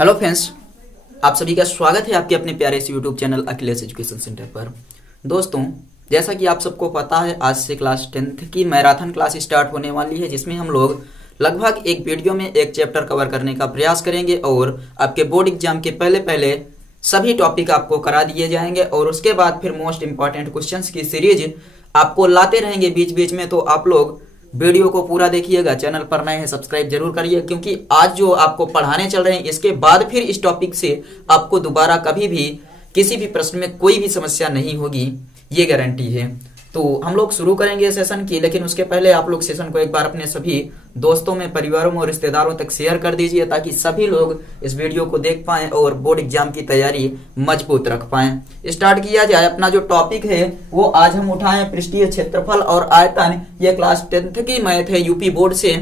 Hello friends, आप सभी का स्वागत है आपके अपने प्यारे से YouTube channel Akhilesh education centre पर। दोस्तों, जैसा कि आप सबको पता है, आज से क्लास 10th की मैराथन क्लास स्टार्ट होने वाली है, जिसमें हम लोग लगभग एक वीडियो में एक चैप्टर कवर करने का प्रयास करेंगे और आपके बोर्ड एग्जाम के पहले पहले सभी टॉपिक आपको करा दिए जाएंगे और उसके बाद फिर मोस्ट इंपॉर्टेंट क्वेश्चंस की सीरीज आपको लाते रहेंगे बीच बीच में। तो आप लोग वीडियो को पूरा देखिएगा। चैनल पर नए हैं सब्सक्राइब जरूर करिए, क्योंकि आज जो आपको पढ़ाने चल रहे हैं इसके बाद फिर इस टॉपिक से आपको दोबारा कभी भी किसी भी प्रश्न में कोई भी समस्या नहीं होगी, ये गारंटी है। तो हम लोग शुरू करेंगे सेशन की, लेकिन उसके पहले आप लोग सेशन को एक बार अपने सभी दोस्तों में, परिवारों में और रिश्तेदारों तक शेयर कर दीजिए, ताकि सभी लोग इस वीडियो को देख पाएं और बोर्ड एग्जाम की तैयारी मजबूत रख पाएं। स्टार्ट किया जाए। अपना जो टॉपिक है वो आज हम उठाएं पृष्ठीय क्षेत्रफल और आयतन। ये क्लास 10th की मैथ है यूपी बोर्ड से।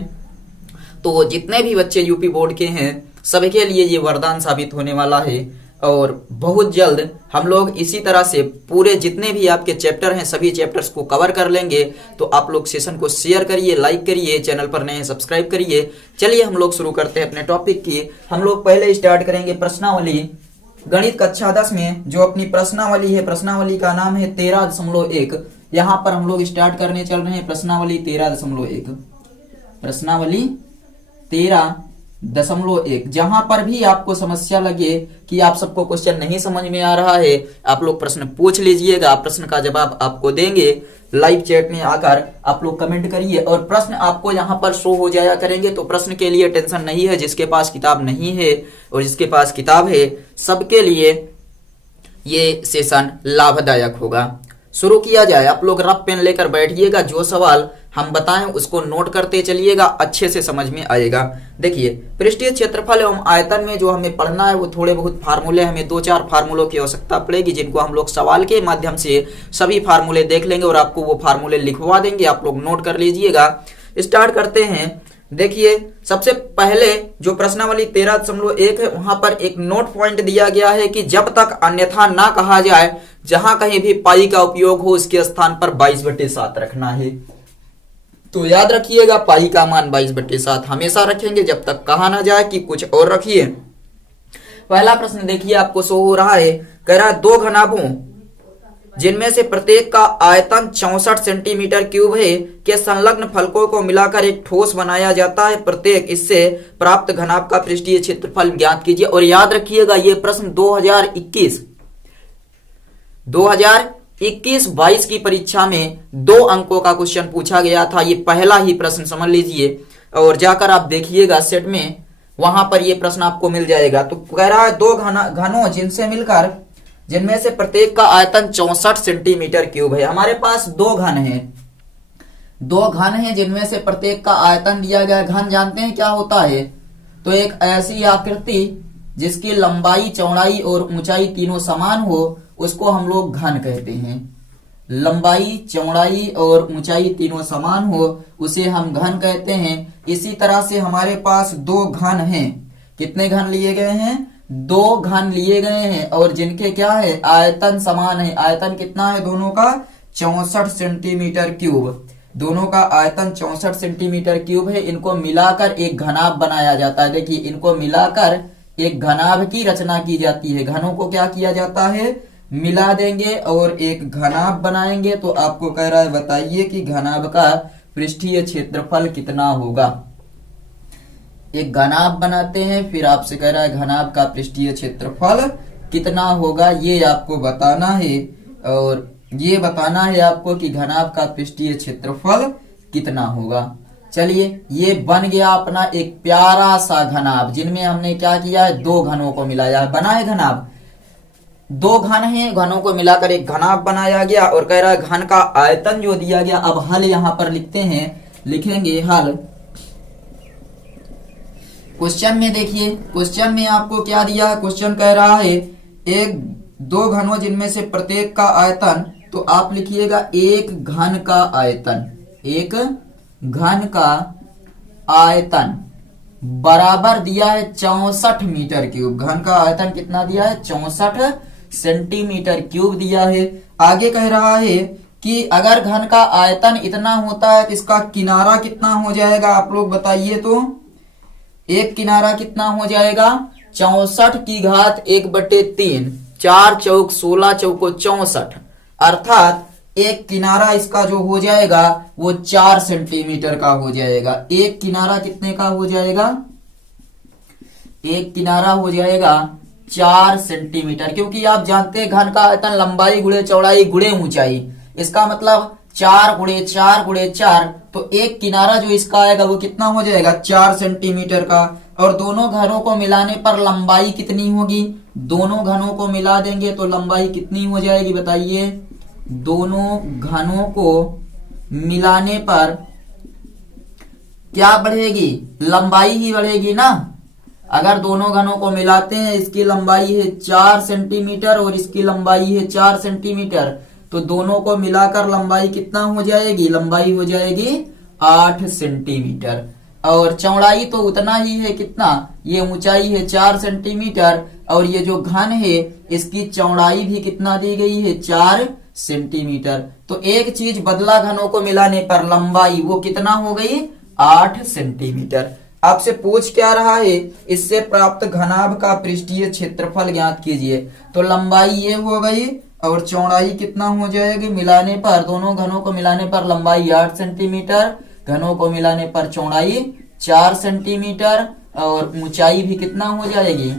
तो जितने भी बच्चे यूपी बोर्ड के हैं सभी के लिए ये वरदान साबित होने वाला है और बहुत जल्द हम लोग इसी तरह से पूरे जितने भी आपके चैप्टर हैं सभी चैप्टर्स को कवर कर लेंगे। तो आप लोग सेशन को शेयर करिए, लाइक करिए, चैनल पर नए हैं सब्सक्राइब करिए। चलिए हम लोग शुरू करते हैं अपने टॉपिक की। हम लोग पहले स्टार्ट करेंगे प्रश्नावली। गणित कक्षा 10 में जो अपनी प्रश्नावली है, प्रश्नावली का नाम है 13.1। यहाँ पर हम लोग स्टार्ट करने चल रहे हैं प्रश्नावली 13.1। प्रश्नावली 13.1। जहां पर भी आपको समस्या लगे कि आप सबको क्वेश्चन नहीं समझ में आ रहा है, आप लोग प्रश्न पूछ लीजिएगा। प्रश्न का जवाब आपको देंगे लाइव चैट में आकर। आप लोग कमेंट करिए और प्रश्न आपको यहां पर शो हो जाया करेंगे। तो प्रश्न के लिए टेंशन नहीं है। जिसके पास किताब नहीं है और जिसके पास किताब है, सबके लिए ये सेशन लाभदायक होगा। शुरू किया जाए। आप लोग रफ पेन लेकर बैठिएगा। जो सवाल हम बताएं उसको नोट करते चलिएगा, अच्छे से समझ में आएगा। देखिए, पृष्ठीय क्षेत्रफल एवं आयतन में जो हमें पढ़ना है वो थोड़े बहुत फार्मूले, हमें 2-4 फार्मूलों की आवश्यकता पड़ेगी, जिनको हम लोग सवाल के माध्यम से सभी फार्मूले देख लेंगे और आपको वो फार्मूले लिखवा देंगे। आप लोग नोट कर लीजिएगा। स्टार्ट करते हैं। देखिए, सबसे पहले जो प्रश्नावली 13.1 है वहां पर एक नोट पॉइंट दिया गया है कि जब तक अन्यथा ना कहा जाए, जहां कहीं भी पाई का उपयोग हो उसके स्थान पर 22/7 रखना है। तो याद रखिएगा, पाई का मान 22/7 हमेशा रखेंगे जब तक कहा ना जाए कि कुछ और रखिए। पहला प्रश्न देखिए, आपको शो हो रहा है। कह रहा है 2 घनाभों जिनमें से प्रत्येक का आयतन 64 सेंटीमीटर क्यूब है के संलग्न फलकों को मिलाकर एक ठोस बनाया जाता है। प्रत्येक इससे प्राप्त घनाभ का पृष्ठीय क्षेत्रफल ज्ञात कीजिए। और याद रखिएगा, यह प्रश्न 2021-22 की परीक्षा में 2 अंकों का क्वेश्चन पूछा गया था। ये पहला ही प्रश्न समझ लीजिए और जाकर आप देखिएगा सेट में, वहां पर यह प्रश्न आपको मिल जाएगा। तो कह रहा है 2 घनों जिनमें से प्रत्येक का आयतन 64 सेंटीमीटर क्यूब है। हमारे पास 2 घन हैं, 2 घन हैं जिनमें से प्रत्येक का आयतन दिया गया। घन जानते हैं क्या होता है? तो एक ऐसी आकृति जिसकी लंबाई, चौड़ाई और ऊंचाई तीनों समान हो, उसको हम लोग घन कहते हैं। लंबाई, चौड़ाई और ऊंचाई तीनों समान हो, उसे हम घन कहते हैं। इसी तरह से हमारे पास 2 घन हैं। कितने घन लिए गए हैं? 2 घन लिए गए हैं और जिनके क्या है? आयतन समान है। आयतन कितना है दोनों का? 64 सेंटीमीटर क्यूब। दोनों का आयतन 64 सेंटीमीटर क्यूब है। इनको मिलाकर एक घनाभ बनाया जाता है। देखिए, इनको मिलाकर एक घनाभ की रचना की जाती है। घनों को क्या किया जाता है? मिला देंगे और एक घनाभ बनाएंगे। तो आपको कह रहा है बताइए कि घनाभ का पृष्ठीय क्षेत्रफल कितना होगा। एक घनाभ बनाते हैं, फिर आपसे कह रहा है घनाभ का पृष्ठीय क्षेत्रफल कितना होगा, ये आपको बताना है। और ये बताना है आपको कि घनाभ का पृष्ठीय क्षेत्रफल कितना होगा। चलिए, ये बन गया अपना एक प्यारा सा घनाभ, जिनमें हमने क्या किया है? 2 घनों को मिलाया है, बना है घनाभ। 2 घन हैं, घनों को मिलाकर एक घनाभ बनाया गया। और कह रहा है घन का आयतन जो दिया गया। अब हल यहां पर लिखते हैं, लिखेंगे हल। क्वेश्चन में देखिए, क्वेश्चन में आपको क्या दिया है? क्वेश्चन कह रहा है 2 घनों जिनमें से प्रत्येक का आयतन, तो आप लिखिएगा 1 घन का आयतन। 1 घन का आयतन बराबर दिया है 64 मीटर क्यूब। घन का आयतन कितना दिया है? 64 सेंटीमीटर क्यूब दिया है। आगे कह रहा है कि अगर घन का आयतन इतना होता है तो इसका किनारा कितना हो जाएगा? आप लोग बताइए तो। एक किनारा कितना हो जाएगा? 64 की घात 1/3, 4 चौक 16 चौको 64, अर्थात एक किनारा इसका जो हो जाएगा वो 4 सेंटीमीटर का हो जाएगा। एक किनारा कितने का हो जाएगा? एक किनारा हो जाएगा 4 सेंटीमीटर, क्योंकि आप जानते हैं घन का आयतन लंबाई गुणे चौड़ाई गुणे ऊंचाई, इसका मतलब 4 गुणे 4 गुणे 4, तो एक किनारा जो इसका आएगा वो कितना हो जाएगा? 4 सेंटीमीटर का। और दोनों घनों को मिलाने पर लंबाई कितनी होगी? दोनों घनों को मिला देंगे तो लंबाई कितनी हो जाएगी बताइए? दोनों घनों को मिलाने पर क्या बढ़ेगी? लंबाई ही बढ़ेगी ना। अगर दोनों घनों को मिलाते हैं, इसकी लंबाई है 4 सेंटीमीटर और इसकी लंबाई है 4 सेंटीमीटर, तो दोनों को मिलाकर लंबाई कितना हो जाएगी? लंबाई हो जाएगी 8 सेंटीमीटर। और चौड़ाई तो उतना ही है, कितना? ये ऊंचाई है 4 सेंटीमीटर और ये जो घन है इसकी चौड़ाई भी कितना दी गई है? 4 सेंटीमीटर। तो एक चीज बदला घनों को मिलाने पर, लंबाई वो कितना हो गई? 8 सेंटीमीटर। आपसे पूछ क्या रहा है? इससे प्राप्त घनाभ का पृष्ठीय क्षेत्रफल ज्ञात कीजिए। तो लंबाई ये हो गई और चौड़ाई कितना हो जाएगी? मिलाने पर, दोनों घनों को मिलाने पर लंबाई 8 सेंटीमीटर, घनों को मिलाने पर चौड़ाई 4 सेंटीमीटर और ऊंचाई भी कितना हो जाएगी?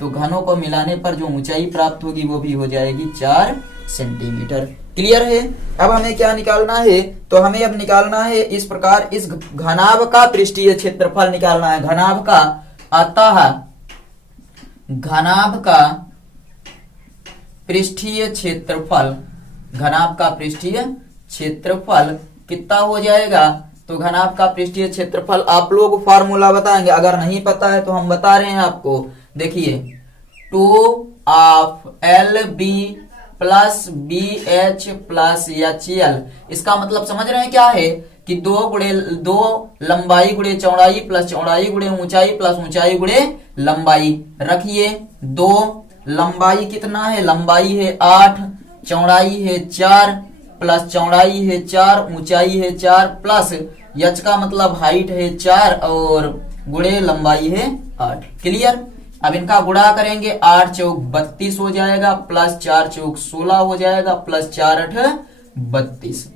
तो घनों को मिलाने पर जो ऊंचाई प्राप्त होगी वो भी हो जाएगी 4 सेंटीमीटर। क्लियर है? अब हमें क्या निकालना है? तो हमें अब निकालना है इस प्रकार, इस घनाभ का पृष्ठीय क्षेत्रफल निकालना है। घनाभ का, अतः घनाभ का पृष्ठीय क्षेत्रफल, घनाभ का पृष्ठीय क्षेत्रफल कितना हो जाएगा? तो घनाभ का पृष्ठीय क्षेत्रफल आप लोग फार्मूला बताएंगे, अगर नहीं पता है तो हम बता रहे हैं आपको। देखिए 2 plus B H plus H L, इसका मतलब समझ रहे हैं क्या है? कि 2 लंबाई गुणे चौड़ाई प्लस चौड़ाई गुणे ऊंचाई प्लस ऊंचाई गुणे लंबाई। रखिए 2 लंबाई कितना है? लंबाई है 8, चौड़ाई है 4 प्लस चौड़ाई है 4, ऊंचाई है 4 प्लस एच का मतलब हाइट है 4 और गुणे लंबाई है 8। क्लियर? अब इनका गुणा करेंगे, 8 चौक 32 हो जाएगा, प्लस 4 चौक 16 हो जाएगा, प्लस 4 8 32।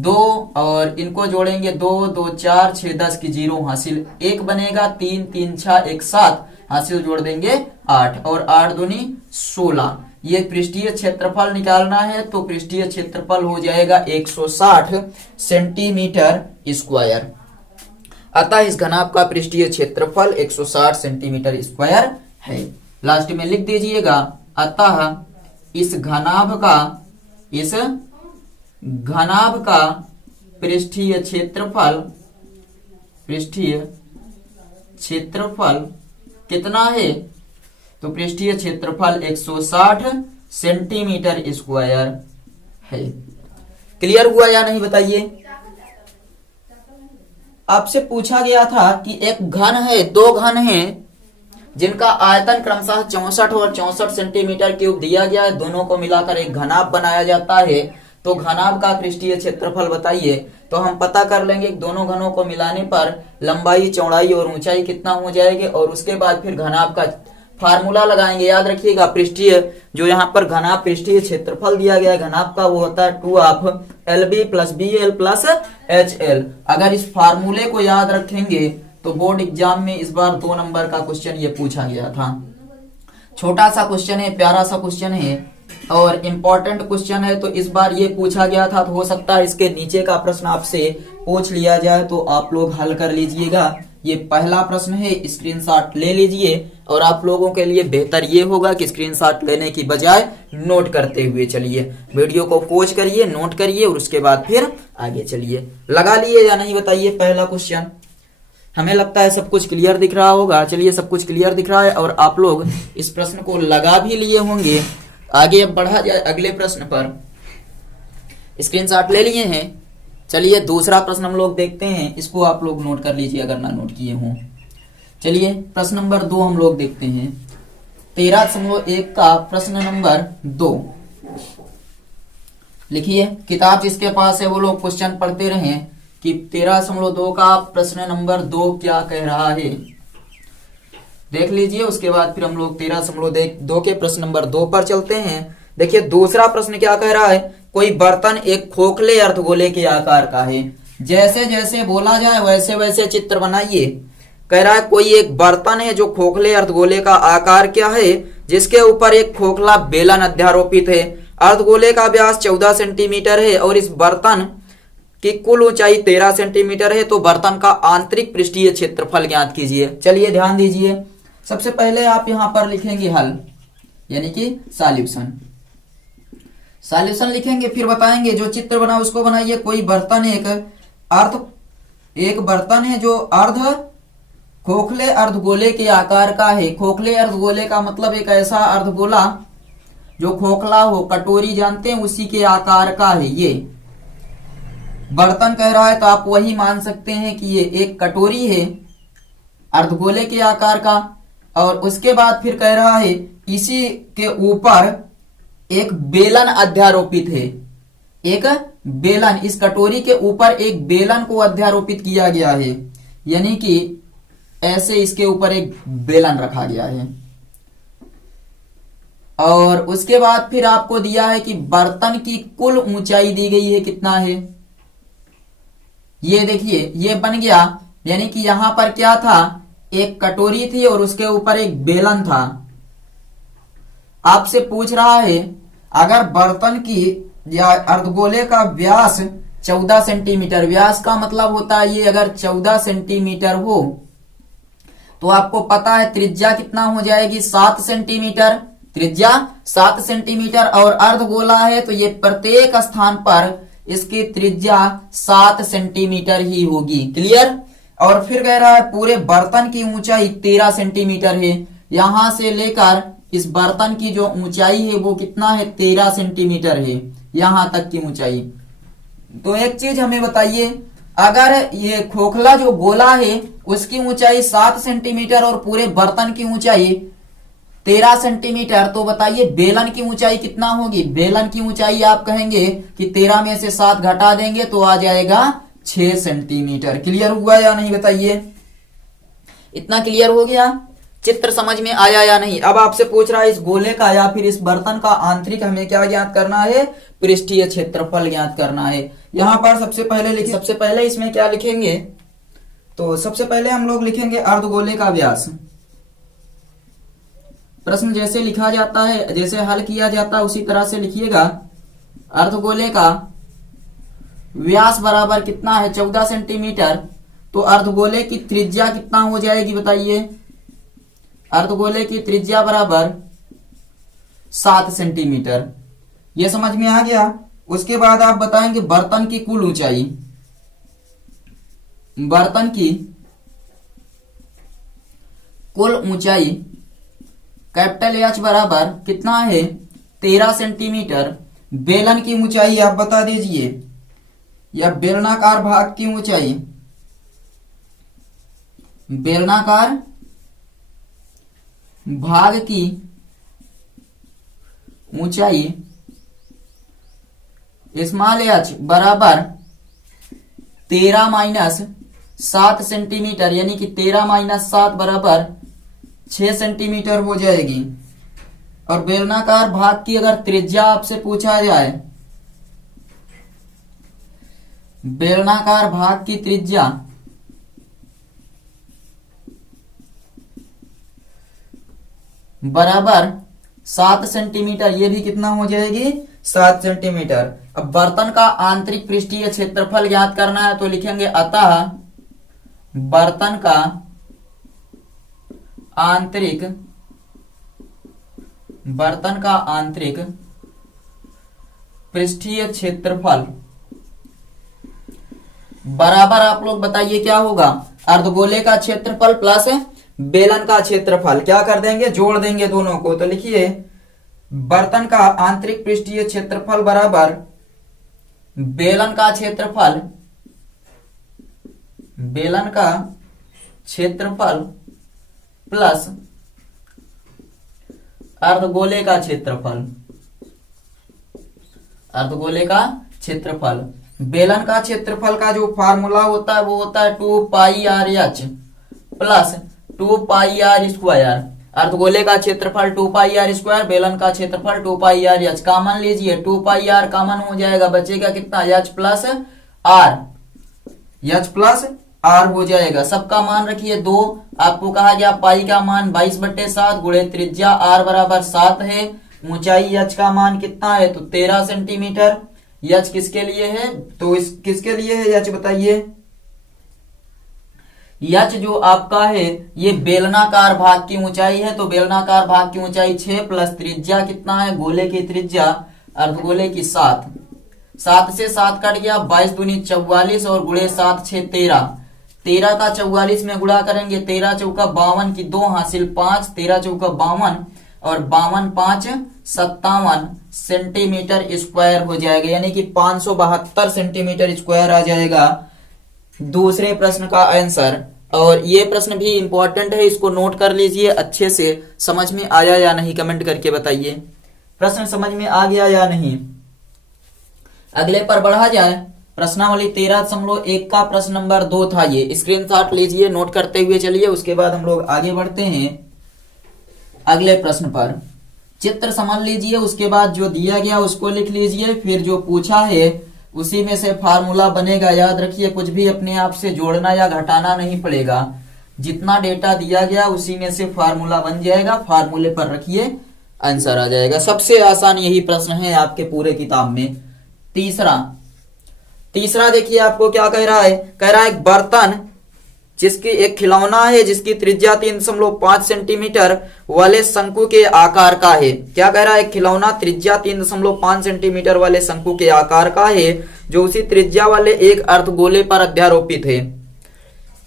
2 और इनको जोड़ेंगे, 2 2 4 6 10 की 0 हासिल 1 बनेगा, 3 3 6 1 7 हासिल जोड़ देंगे 8 और 8 दूनी 16। ये पृष्ठीय क्षेत्रफल निकालना है तो पृष्ठीय क्षेत्रफल हो जाएगा 160 सेंटीमीटर स्क्वायर। अतः इस घनाभ का पृष्ठीय क्षेत्रफल 160 सेंटीमीटर स्क्वायर है। लास्ट में लिख दीजिएगा, अतः इस घनाभ का पृष्ठीय क्षेत्रफल कितना है? तो पृष्ठीय क्षेत्रफल 160 सेंटीमीटर स्क्वायर है। क्लियर हुआ या नहीं बताइए? आपसे पूछा गया था कि एक घन है, 2 घन हैं जिनका आयतन क्रमशः 64 और 64 सेंटीमीटर क्यूब दिया गया है, दोनों को मिलाकर एक घनाभ बनाया जाता है। तो घनाभ का पृष्ठीय क्षेत्रफल बताइए। तो हम पता कर लेंगे दोनों घनों को मिलाने पर लंबाई चौड़ाई और ऊंचाई कितना हो जाएगी और उसके बाद फिर घनाभ का फार्मूला लगाएंगे। याद रखिएगा, पृष्ठीय जो यहाँ पर घनाभ पृष्ठीय क्षेत्रफल दिया गया है घनाभ का, वो होता है 2 plus B L plus H L. अगर इस फार्मूले को याद रखेंगे तो बोर्ड एग्जाम में इस बार 2 नंबर का क्वेश्चन ये पूछा गया था। छोटा सा क्वेश्चन है, प्यारा सा क्वेश्चन है और इम्पोर्टेंट क्वेश्चन है, तो इस बार ये पूछा गया था। तो हो सकता है इसके नीचे का प्रश्न आपसे पूछ लिया जाए तो आप लोग हल कर लीजिएगा। ये पहला प्रश्न है, स्क्रीनशॉट ले लीजिए और आप लोगों के लिए बेहतर ये होगा कि स्क्रीनशॉट लेने की बजाय नोट करते हुए चलिए। वीडियो को पॉज करिए, नोट करिए और उसके बाद फिर आगे चलिए। लगा लिए या नहीं बताइए? पहला क्वेश्चन, हमें लगता है सब कुछ क्लियर दिख रहा होगा। चलिए, सब कुछ क्लियर दिख रहा है और आप लोग इस प्रश्न को लगा भी लिए होंगे। आगे अब बढ़ा जाए अगले प्रश्न पर। स्क्रीनशॉट ले लिए हैं। चलिए दूसरा प्रश्न हम लोग देखते हैं, इसको आप लोग नोट कर लीजिए अगर ना नोट किए हों। चलिए प्रश्न नंबर 2 हम लोग देखते हैं। 13.1 का प्रश्न नंबर 2 लिखिए। किताब जिसके पास है वो लोग क्वेश्चन पढ़ते रहें कि 13.2 का प्रश्न नंबर 2 क्या कह रहा है। देख लीजिए। उसके बाद फिर हम लोग 13.2 के प्रश्न नंबर 2 पर चलते हैं। देखिए दूसरा प्रश्न क्या कह रहा है, कोई बर्तन एक खोखले अर्धगोले के आकार का है। जैसे जैसे बोला जाए वैसे वैसे चित्र बनाइए। कह रहा है कोई एक बर्तन है जो खोखले अर्धगोले का आकार क्या है, जिसके ऊपर एक खोखला बेलन अध्यारोपित है। अर्धगोले का व्यास 14 सेंटीमीटर है और इस बर्तन की कुल ऊंचाई 13 सेंटीमीटर है। तो बर्तन का आंतरिक पृष्ठीय क्षेत्रफल ज्ञात कीजिए। चलिए ध्यान दीजिए। सबसे पहले आप यहां पर लिखेंगे हल, यानी कि सॉल्यूशन। सॉल्यूशन लिखेंगे, फिर बताएंगे जो चित्र बना उसको बनाइए। कोई बर्तन एक बर्तन है जो खोखले अर्धगोले के आकार का है। खोखले अर्धगोले का मतलब एक ऐसा अर्धगोला जो खोखला हो, कटोरी जानते हैं उसी के आकार का है ये बर्तन कह रहा है। तो आप वही मान सकते हैं कि ये एक कटोरी है अर्धगोले के आकार का। और उसके बाद फिर कह रहा है इसी के ऊपर एक बेलन अध्यारोपित है। एक बेलन, इस कटोरी के ऊपर एक बेलन को अध्यारोपित किया गया है, यानी कि ऐसे इसके ऊपर एक बेलन रखा गया है। और उसके बाद फिर आपको दिया है कि बर्तन की कुल ऊंचाई दी गई है, कितना है ये देखिए, ये बन गया। यानी कि यहां पर क्या था, एक कटोरी थी और उसके ऊपर एक बेलन था। आपसे पूछ रहा है अगर बर्तन की या अर्धगोले का व्यास 14 सेंटीमीटर, व्यास का मतलब होता है ये अगर 14 सेंटीमीटर हो तो आपको पता है त्रिज्या कितना हो जाएगी, 7 सेंटीमीटर। त्रिज्या 7 सेंटीमीटर और अर्धगोला है तो ये प्रत्येक स्थान पर इसकी त्रिज्या 7 सेंटीमीटर ही होगी। क्लियर। और फिर कह रहा है पूरे बर्तन की ऊंचाई 13 सेंटीमीटर है। यहां से लेकर इस बर्तन की जो ऊंचाई है वो कितना है, 13 सेंटीमीटर है, यहां तक की ऊंचाई। तो एक चीज हमें बताइए, अगर ये खोखला जो गोला है उसकी ऊंचाई 7 सेंटीमीटर और पूरे बर्तन की ऊंचाई 13 सेंटीमीटर, तो बताइए बेलन की ऊंचाई कितना होगी। बेलन की ऊंचाई आप कहेंगे कि 13 में से 7 घटा देंगे तो आ जाएगा 6 सेंटीमीटर। क्लियर हुआ या नहीं बताइए। इतना क्लियर हो गया, चित्र समझ में आया या नहीं। अब आपसे पूछ रहा है इस गोले का या फिर इस बर्तन का आंतरिक हमें क्या ज्ञात करना है, पृष्ठीय क्षेत्रफल ज्ञात करना है। यहां पर सबसे पहले इसमें क्या लिखेंगे, तो सबसे पहले हम लोग लिखेंगे अर्धगोले का व्यास। प्रश्न जैसे लिखा जाता है, जैसे हल किया जाता है उसी तरह से लिखिएगा। अर्धगोले का व्यास बराबर कितना है, 14 सेंटीमीटर। तो अर्धगोले की त्रिज्या कितना हो जाएगी बताइए। अर्धगोले की त्रिज्या बराबर 7 सेंटीमीटर। यह समझ में आ गया। उसके बाद आप बताएंगे बर्तन की कुल ऊंचाई। बर्तन की कुल ऊंचाई कैपिटल एच बराबर कितना है, 13 सेंटीमीटर। बेलन की ऊंचाई आप बता दीजिए, या बेलनाकार भाग की ऊंचाई, बेलनाकार भाग की ऊंचाई स्मॉल एच बराबर 13 माइनस 7 सेंटीमीटर, यानी कि 13 माइनस 7 बराबर 6 सेंटीमीटर हो जाएगी। और बेलनाकार भाग की अगर त्रिज्या आपसे पूछा जाए, बेलनाकार भाग की त्रिज्या बराबर 7 सेंटीमीटर, ये भी कितना हो जाएगी, 7 सेंटीमीटर। अब बर्तन का आंतरिक पृष्ठीय क्षेत्रफल ज्ञात करना है तो लिखेंगे अतः बर्तन का आंतरिक पृष्ठीय क्षेत्रफल बराबर, आप लोग बताइए क्या होगा, अर्धगोले का क्षेत्रफल प्लस बेलन का क्षेत्रफल। क्या कर देंगे, जोड़ देंगे दोनों को। तो लिखिए बर्तन का आंतरिक पृष्ठीय क्षेत्रफल बराबर बेलन का क्षेत्रफल प्लस अर्धगोले का क्षेत्रफल। बेलन का क्षेत्रफल का जो फार्मूला होता है वो होता है 2 pi R H plus 2πr²। अर्धगोले का क्षेत्रफल 2πr², बेलन का क्षेत्रफल 2πr। कॉमन लीजिए, 2πr कॉमन हो जाएगा, बचेगा कितना, h प्लस r हो जाएगा। सबका मान रखिए 2। आपको कहा गया पाई का मान 22/7 गुणे त्रिज्या r बराबर 7 है। ऊंचाई h का मान कितना है, तो 13 सेंटीमीटर। h किसके लिए है, तो इस किसके लिए है h बताइए। h जो आपका है ये बेलनाकार भाग की ऊंचाई है, तो बेलनाकार भाग की ऊंचाई 6 प्लस त्रिज्या कितना है, गोले की त्रिज्या अर्धगोले की 7। 7 से 7 कट गया, 22 दूनी 44 और गुणे 7 6 13। 13 का 44 में गुणा करेंगे, 13 चौका 52 की 2 हासिल 5, 13 चौका 52 और 52 5 57 सेंटीमीटर स्क्वायर हो जाएगा, यानी कि 572 सेंटीमीटर स्क्वायर आ जाएगा दूसरे प्रश्न का आंसर। और ये प्रश्न भी इंपॉर्टेंट है, इसको नोट कर लीजिए अच्छे से। समझ में आया या नहीं कमेंट करके बताइए, प्रश्न समझ में आ गया या नहीं। अगले पर बढ़ा जाए, प्रश्नावली 13.1 का प्रश्न नंबर 2 था। ये स्क्रीनशॉट लीजिए, नोट करते हुए चलिए, उसके बाद हम लोग आगे बढ़ते हैं अगले प्रश्न पर। चित्र समझ लीजिए, उसके बाद जो दिया गया उसको लिख लीजिए, फिर जो पूछा है उसी में से फार्मूला बनेगा। याद रखिए, कुछ भी अपने आप से जोड़ना या घटाना नहीं पड़ेगा, जितना डेटा दिया गया उसी में से फार्मूला बन जाएगा, फार्मूले पर रखिए आंसर आ जाएगा। सबसे आसान यही प्रश्न है आपके पूरे किताब में। तीसरा देखिए आपको क्या कह रहा है, कह रहा है एक बर्तन जिसकी एक खिलौना है जिसकी त्रिज्या 3.5 सेंटीमीटर वाले शंकु के आकार का है। क्या कह रहा है, खिलौना त्रिज्या 3.5 सेंटीमीटर वाले शंकु के आकार का है जो उसी त्रिज्या वाले एक अर्धगोले पर अध्यारोपित है।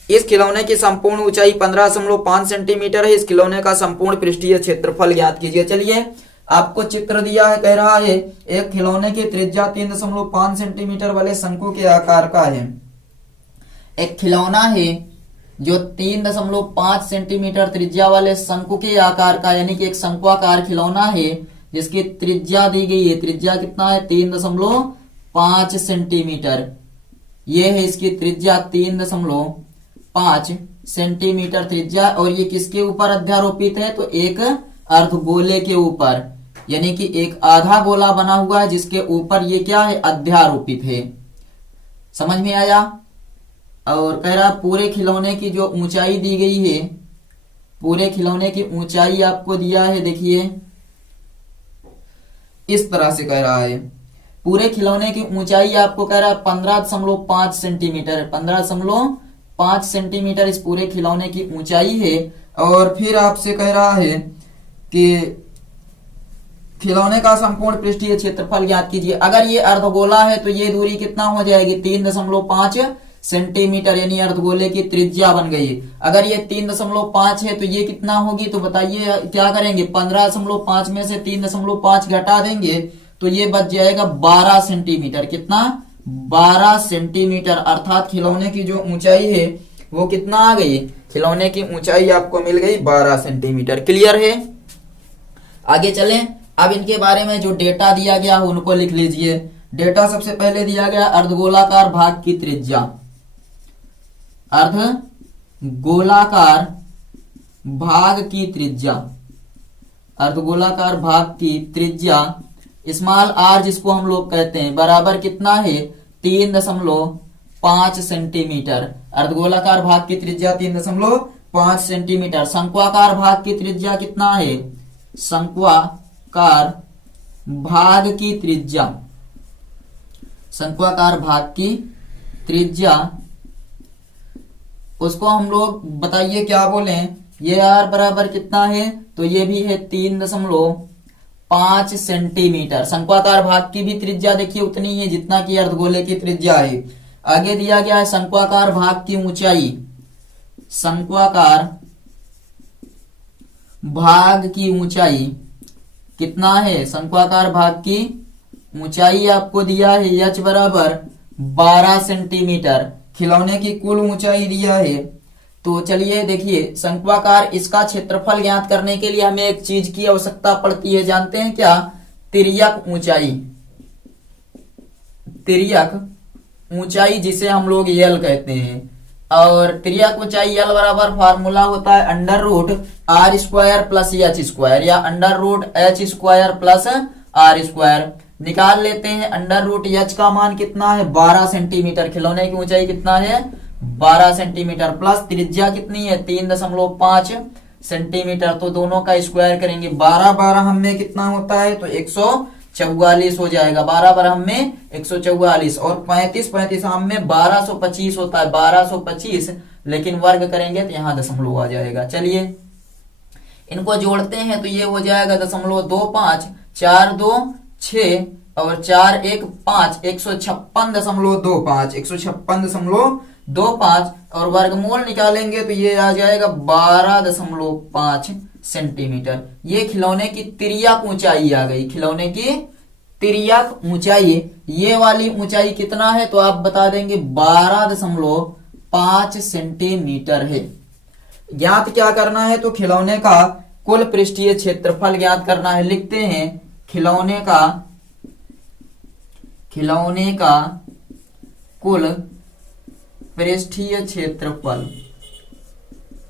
इस खिलौने की संपूर्ण ऊंचाई 15.5 सेंटीमीटर है। इस खिलौने का संपूर्ण पृष्ठीय क्षेत्रफल ज्ञात कीजिए। चलिए, आपको चित्र दिया है, कह रहा है एक खिलौने की त्रिज्या 3.5 सेंटीमीटर वाले शंकु के आकार का है। एक खिलौना है जो 3.5 सेंटीमीटर त्रिज्या वाले शंकु के आकार का, यानी कि एक शंकुआकार खिलौना है जिसकी त्रिज्या दी गई है। त्रिज्या कितना है, 3.5 सेंटीमीटर। ये है इसकी त्रिज्या 3.5 सेंटीमीटर त्रिज्या, और ये किसके ऊपर अध्यारोपित है, तो एक अर्धगोले के ऊपर, यानी कि एक आधा गोला बना हुआ है जिसके ऊपर ये क्या है, अध्यारोपित है। समझ में आया। और कह रहा पूरे खिलौने की जो ऊंचाई दी गई है, पूरे खिलौने की ऊंचाई आपको दिया है, देखिए इस तरह से कह रहा है। पूरे खिलौने की ऊंचाई आपको कह रहा है 15.5 सेंटीमीटर। 15.5 सेंटीमीटर इस पूरे खिलौने की ऊंचाई है। और फिर आपसे कह रहा है कि खिलौने का संपूर्ण पृष्ठीय क्षेत्रफल ज्ञात कीजिए। अगर ये अर्धगोला है तो ये दूरी कितना हो जाएगी, 3.5 सेंटीमीटर, यानी अर्धगोले की त्रिज्या बन गई। अगर ये 3.5 है तो ये कितना होगी, तो बताइए क्या करेंगे, 15.5 में से 3.5 घटा देंगे तो ये बच जाएगा 12 सेंटीमीटर। कितना, 12 सेंटीमीटर। अर्थात खिलौने की जो ऊंचाई है वो कितना आ गई, खिलौने की ऊंचाई आपको मिल गई 12 सेंटीमीटर। क्लियर है। आगे चलें। अब इनके बारे में जो डेटा दिया गया है उनको लिख लीजिए। डेटा सबसे पहले दिया गया अर्धगोलाकार भाग की त्रिज्या। अर्धगोलाकार भाग की त्रिज्या, अर्धगोलाकार भाग की त्रिज्या स्मॉल आर जिसको हम लोग कहते हैं, बराबर कितना है, 3.5 सेंटीमीटर। अर्धगोलाकार भाग की त्रिज्या 3.5 सेंटीमीटर। शंक्वाकार भाग की त्रिज्या कितना है, शंक्वाकार भाग की त्रिज्या, शंक्वाकार भाग की त्रिज्या उसको हम लोग बताइए क्या बोले, ये आर बराबर कितना है, तो ये भी है 3.5 सेंटीमीटर। शंक्वाकार भाग की भी त्रिज्या देखिए उतनी है जितना कि अर्धगोले की त्रिज्या है। आगे दिया गया है शंक्वाकार भाग की ऊंचाई, शंक्वाकार भाग की ऊंचाई कितना है, शंक्वाकार भाग की ऊंचाई आपको दिया है h बराबर 12 सेंटीमीटर। खिलौने की कुल ऊंचाई दिया है। तो चलिए देखिए, शंक्वाकार इसका क्षेत्रफल ज्ञात करने के लिए हमें एक चीज की आवश्यकता पड़ती है, जानते हैं क्या, तिर्यक ऊंचाई। तिर्यक ऊंचाई जिसे हम लोग यल कहते हैं, और त्रिज्यक ऊंचाई L बराबर फार्मूला होता है under root R square plus H square या under root H square plus R square. निकाल लेते हैं। अंडर रूट एच का मान कितना है 12 सेंटीमीटर, खिलौने की ऊंचाई कितना है 12 सेंटीमीटर, प्लस त्रिज्या कितनी है 3.5 सेंटीमीटर। तो दोनों का स्क्वायर करेंगे 12 12 हम में कितना होता है तो 144 हो जाएगा। 12 12 हम में 144 और 35 35 हम में 1225 होता है 1225, लेकिन वर्ग करेंगे तो यहाँ दशमलव आ जाएगा। चलिए इनको जोड़ते हैं तो ये हो जाएगा 0.25 4 2 6 और 4 1 5 156.25 156.25 और वर्गमूल निकालेंगे तो ये आ जाएगा 12.5 सेंटीमीटर। ये खिलौने की तिर्यक ऊंचाई आ गई। खिलौने की तिर्यक ऊंचाई, ये वाली ऊंचाई कितना है तो आप बता देंगे 12.5 सेंटीमीटर है। ज्ञात क्या करना है तो खिलौने का कुल पृष्ठीय क्षेत्रफल ज्ञात करना है। लिखते हैं खिलौने का कुल पृष्ठीय क्षेत्रफल,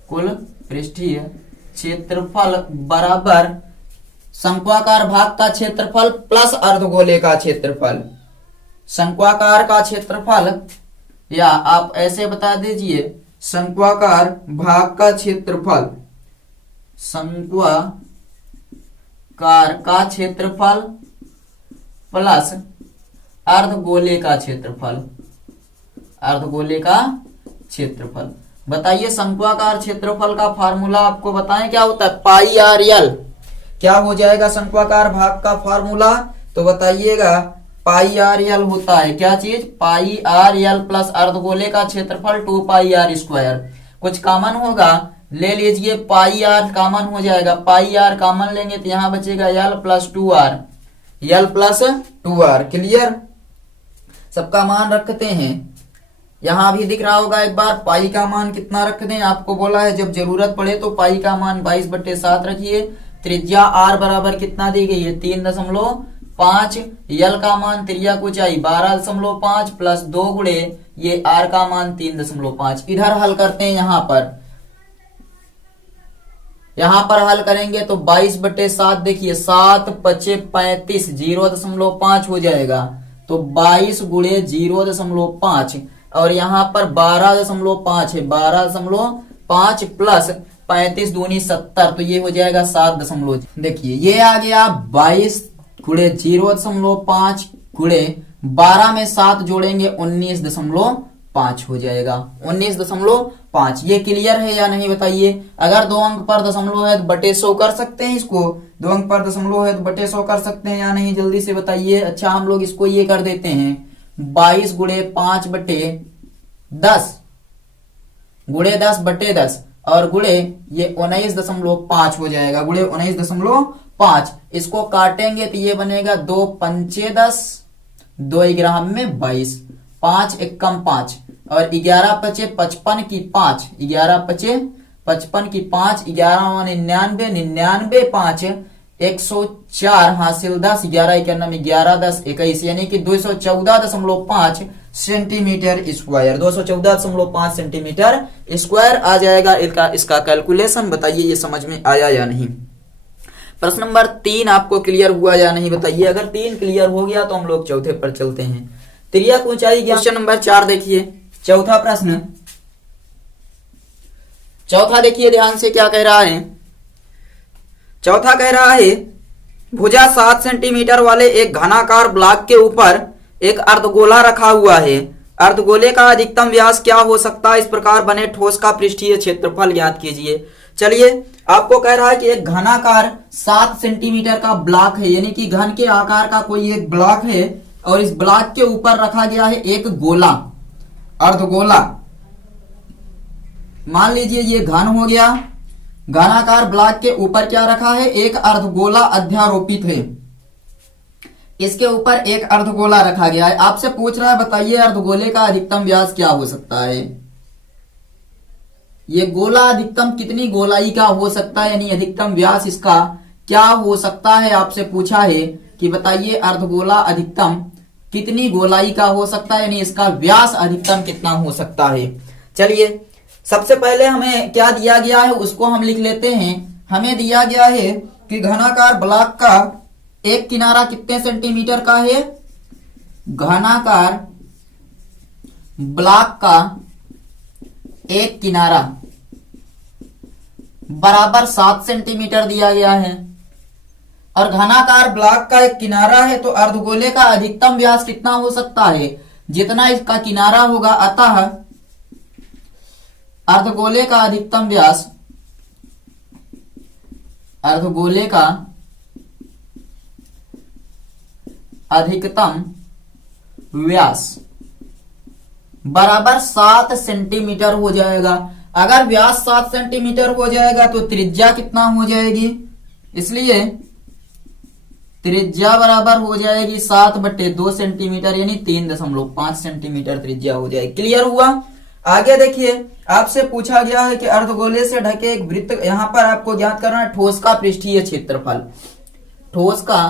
कुल पृष्ठीय क्षेत्रफल बराबर शंक्वाकार भाग का क्षेत्रफल प्लस अर्धगोले का क्षेत्रफल। शंक्वाकार का क्षेत्रफल या आप ऐसे बता दीजिए शंक्वाकार भाग का क्षेत्रफल, शंक्वाकार का क्षेत्रफल प्लस अर्धगोले का क्षेत्रफल, अर्धगोले का क्षेत्रफल। बताइए शंक्वाकार क्षेत्रफल का फार्मूला आपको बताएं क्या होता है पाई आर एल। क्या हो जाएगा शंक्वाकार भाग का फार्मूला तो बताइएगा पाई आर एल होता है क्या चीज पाई आर एल प्लस अर्धगोले का क्षेत्रफल 2 पाई आर स्क्वायर। कुछ कॉमन होगा ले लीजिए, पाई आर कॉमन हो जाएगा, पाई आर कॉमन लेंगे तो यहां बचेगा L plus 2r, L plus 2r। Clear, सबका मान रखते हैं। यहां भी दिख रहा होगा एक बार पाई का मान कितना रख दें, आपको बोला है जब जरूरत पड़े तो पाई का मान 22/7 रखिए। त्रिज्या r बराबर कितना दी गई है 3.5, यल का मान त्रिज्या ऊंचाई 12.5 प्लस 2 गुणे ये r का मान 3.5। इधर हल करते हैं। यहां पर हल करेंगे तो 22/7 देखिए 7 5 35 0.5 हो जाएगा तो 22 गुणे 0.5 और यहाँ पर 12.5 है 12.5 प्लस 35 दूनी 70 तो ये हो जाएगा 7 देखिए ये आ गया 22 गुणे 0.5 गुणे 12 में 7 जोड़ेंगे 19.5 हो जाएगा 19.5। ये क्लियर है या नहीं बताइए। अगर 2 अंक पर दशमलव है तो बटे 100 कर सकते हैं इसको, 2 अंक पर दशमलव है तो बटे 100 कर सकते हैं या नहीं जल्दी से बताइए। अच्छा हम लोग इसको ये कर देते हैं 22 गुणे 5 बटे 10 गुणे 10 बटे 10 और गुणे ये 19.5 हो जाएगा, गुणे 19.5। इसको काटेंगे तो ये बनेगा 2 पंचे 10, 2 ग्राम में 22, 5 एकम 5 और 11 पचे 55 की 5, 11 पचे 55 की 5, 11 99, 99 5 104 हासिल 10, 11 91 11 10 21 यानी कि 214.5 सेंटीमीटर स्क्वायर, 214.5 सेंटीमीटर स्क्वायर आ जाएगा इसका कैलकुलेशन। बताइए ये समझ में आया या नहीं। प्रश्न नंबर 3 आपको क्लियर हुआ या नहीं बताइए। अगर 3 क्लियर हो गया तो हम लोग चौथे पर चलते हैं। त्रिज्या ऊंचाई क्वेश्चन नंबर 4 देखिए, चौथा प्रश्न। चौथा देखिए ध्यान से क्या कह रहा है। चौथा कह रहा है भुजा 7 सेंटीमीटर वाले एक घनाकार ब्लॉक के ऊपर एक अर्धगोला रखा हुआ है। अर्धगोले का अधिकतम व्यास क्या हो सकता है, इस प्रकार बने ठोस का पृष्ठीय क्षेत्रफल ज्ञात कीजिए। चलिए आपको कह रहा है कि एक घनाकार 7 सेंटीमीटर का ब्लॉक है, यानी कि घन के आकार का कोई एक ब्लॉक है और इस ब्लॉक के ऊपर रखा गया है एक गोला, अर्धगोला। मान लीजिए ये घन हो गया, घनाकार ब्लॉक के ऊपर क्या रखा है एक अर्धगोला अध्यारोपित है। इसके ऊपर एक अर्धगोला रखा गया है। आपसे पूछ रहा है बताइए अर्धगोले का अधिकतम व्यास क्या हो सकता है। ये गोला अधिकतम कितनी गोलाई का हो सकता है, यानी अधिकतम व्यास इसका क्या हो सकता है। आपसे पूछा है कि बताइए अर्धगोला अधिकतम कितनी गोलाई का हो सकता है, यानी इसका व्यास अधिकतम कितना हो सकता है। चलिए सबसे पहले हमें क्या दिया गया है उसको हम लिख लेते हैं। हमें दिया गया है कि घनाकार ब्लॉक का एक किनारा कितने सेंटीमीटर का है। घनाकार ब्लॉक का एक किनारा बराबर 7 सेंटीमीटर दिया गया है। और घनाकार ब्लॉक का एक किनारा है तो अर्धगोले का अधिकतम व्यास कितना हो सकता है, जितना इसका किनारा होगा। अतः अर्धगोले का अधिकतम व्यास, अर्धगोले का अधिकतम व्यास बराबर 7 सेंटीमीटर हो जाएगा। अगर व्यास 7 सेंटीमीटर हो जाएगा तो त्रिज्या कितना हो जाएगी, इसलिए त्रिज्या बराबर हो जाएगी 7/2 सेंटीमीटर यानी 3.5 सेंटीमीटर त्रिज्या हो जाएगी। क्लियर हुआ। आगे देखिए आपसे पूछा गया है कि अर्धगोले से ढके एक वृत्त, यहां पर आपको ज्ञात करना है ठोस का पृष्ठीय क्षेत्रफल। ठोस का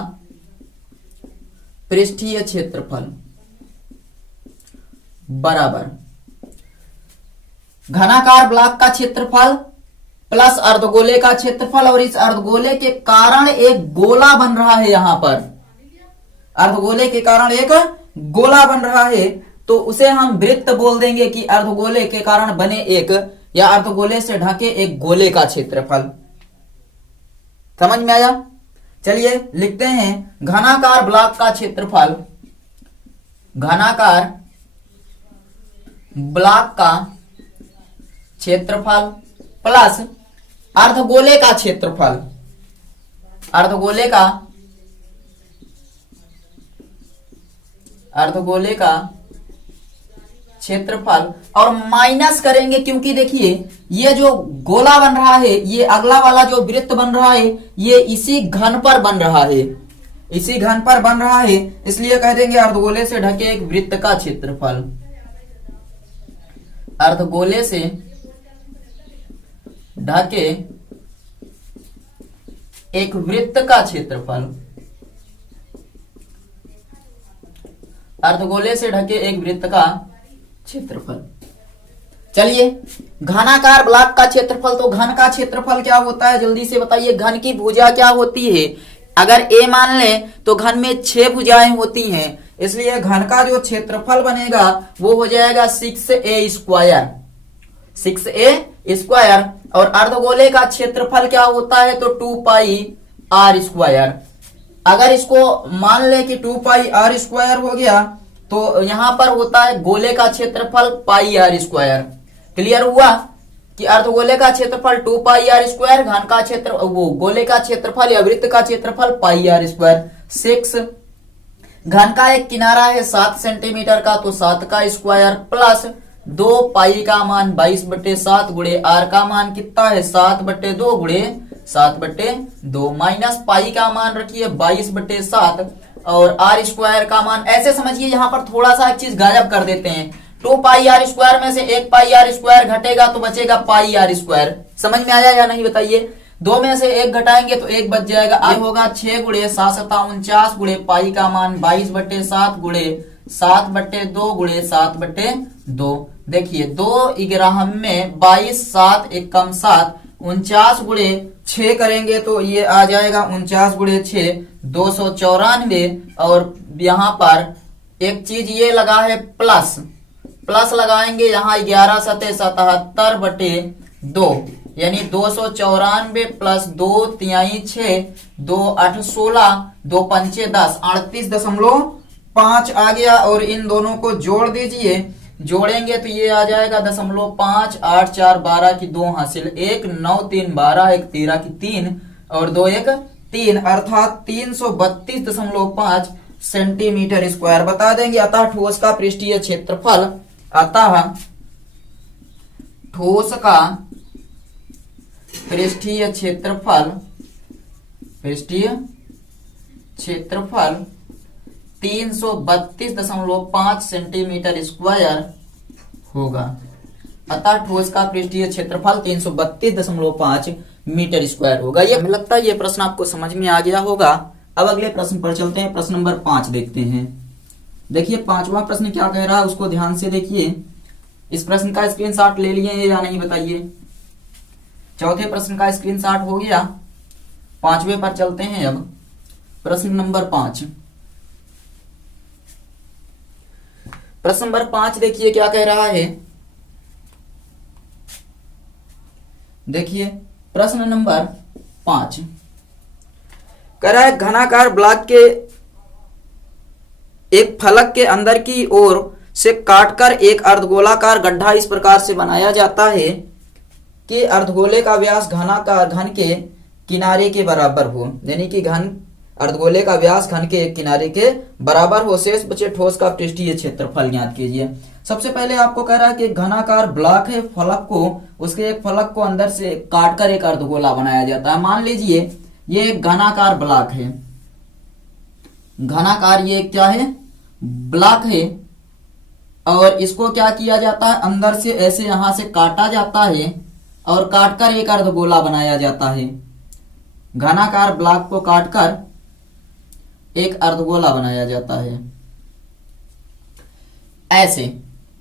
पृष्ठीय क्षेत्रफल बराबर घनाकार ब्लॉक का क्षेत्रफल प्लस अर्धगोले का क्षेत्रफल। और इस अर्धगोले के कारण एक गोला बन रहा है। यहां पर अर्धगोले के कारण एक गोला बन रहा है तो उसे हम वृत्त बोल देंगे कि अर्धगोले के कारण बने एक या अर्धगोले से ढके एक गोले का क्षेत्रफल। समझ में आया। चलिए लिखते हैं घनाकार ब्लॉक का क्षेत्रफल, घनाकार ब्लॉक का क्षेत्रफल प्लस अर्धगोले का क्षेत्रफल, अर्धगोले का क्षेत्रफल और माइनस करेंगे, क्योंकि देखिए ये जो गोला बन रहा है, ये अगला वाला जो वृत्त बन रहा है ये इसी घन पर बन रहा है, इसी घन पर बन रहा है, इसलिए कह देंगे अर्धगोले से ढके एक वृत्त का क्षेत्रफल। अर्धगोले से ढके एक वृत्त का क्षेत्रफल, अर्धगोले से ढके एक वृत्त का क्षेत्रफल। चलिए घनाकार ब्लॉक का क्षेत्रफल, तो घन का क्षेत्रफल क्या होता है जल्दी से बताइए। घन की भुजा क्या होती है, अगर a मान ले तो घन में 6 भुजाएं होती हैं, इसलिए घन का जो क्षेत्रफल बनेगा वो हो जाएगा 6a स्क्वायर, 6a स्क्वायर। और अर्धगोले का क्षेत्रफल क्या होता है तो 2πr स्क्वायर। अगर इसको मान ले कि 2πr स्क्वायर हो गया तो यहां पर होता है गोले का क्षेत्रफल πr स्क्वायर। क्लियर हुआ कि अर्धगोले का क्षेत्रफल 2πr स्क्वायर, घन का क्षेत्र वो गोले का क्षेत्रफल या वृत्त का क्षेत्रफल πr स्क्वायर। 6 घन का एक किनारा है 7 सेंटीमीटर का तो 7 का स्क्वायर प्लस 2 पाई का मान 22/7 गुणे r का मान कितना है 7/2 गुणे 7/2 माइनस पाई का मान रखिए 22/7 और r स्क्वायर का मान ऐसे समझिए। यहाँ पर थोड़ा सा एक चीज गायब कर देते हैं, 2πr स्क्वायर में से 1πr स्क्वायर घटेगा तो बचेगा πr स्क्वायर। समझ में आया या नहीं बताइए। 2 में से 1 घटाएंगे तो 1 बच जाएगा, ये होगा 6 गुणे 7 7 49 गुणे पाई का मान 22/7 गुणे 7/2 गुणे 7/2। देखिए 2 ग्राम में 22 7 एकम 7 49 गुणे 6 करेंगे तो ये आ जाएगा 49 गुणे 6 294। और यहाँ पर एक चीज ये लगा है प्लस, प्लस लगाएंगे यहाँ 11 7 77/2 यानी 294 प्लस 2 तिहाई 6 2 8 16 2 पंचे 10 38.5 आ गया। और इन दोनों को जोड़ दीजिए, जोड़ेंगे तो ये आ जाएगा 0.5 8 4 12 की 2 हासिल 1 9 3 12 1 13 की 3 और 2 1 3 अर्थात 332.5 सेंटीमीटर स्क्वायर बता देंगे। अतः ठोस का पृष्ठीय क्षेत्रफल, अतः ठोस का पृष्ठीय क्षेत्रफल, पृष्ठीय क्षेत्रफल 332.5 सेंटीमीटर स्क्वायर होगा। अतः ठोस का पृष्ठीय क्षेत्रफल 332.5 मीटर स्क्वायर होगा। ये हमें लगता है ये प्रश्न आपको समझ में आ गया होगा। अब अगले प्रश्न पर चलते हैं। प्रश्न नंबर 5 देखते हैं। देखिए 5वां प्रश्न क्या कह रहा है उसको ध्यान से देखिए। इस प्रश्न का स्क्रीनशॉट ले लिए या नहीं बताइए। चौथे प्रश्न का स्क्रीनशॉट हो गया। पांचवें पर चलते हैं अब। प्रश्न नंबर 5। प्रश्न नंबर 5 देखिए क्या कह रहा है। देखिए प्रश्न नंबर 5 कह रहा है घनाकार ब्लॉक के एक फलक के अंदर की ओर से काटकर एक अर्धगोलाकार गड्ढा इस प्रकार से बनाया जाता है कि अर्धगोले का व्यास घन के किनारे के बराबर हो, यानी कि अर्धगोले का व्यास घन के एक किनारे के बराबर हो। शेष बचे ठोस का पृष्ठीय क्षेत्रफल ज्ञात कीजिए। सबसे पहले आपको कह रहा है कि घनाकार ब्लॉक है, फलक को उसके एक फलक को अंदर से काटकर एक अर्धगोला बनाया जाता है। मान लीजिए ये एक घनाकार ब्लॉक है, घनाकार ये क्या है, ब्लॉक है, और इसको क्या किया जाता है, अंदर से ऐसे यहां से काटा जाता है और काटकर एक अर्धगोला बनाया जाता है। घनाकार ब्लॉक को काटकर एक अर्धगोला बनाया जाता है ऐसे।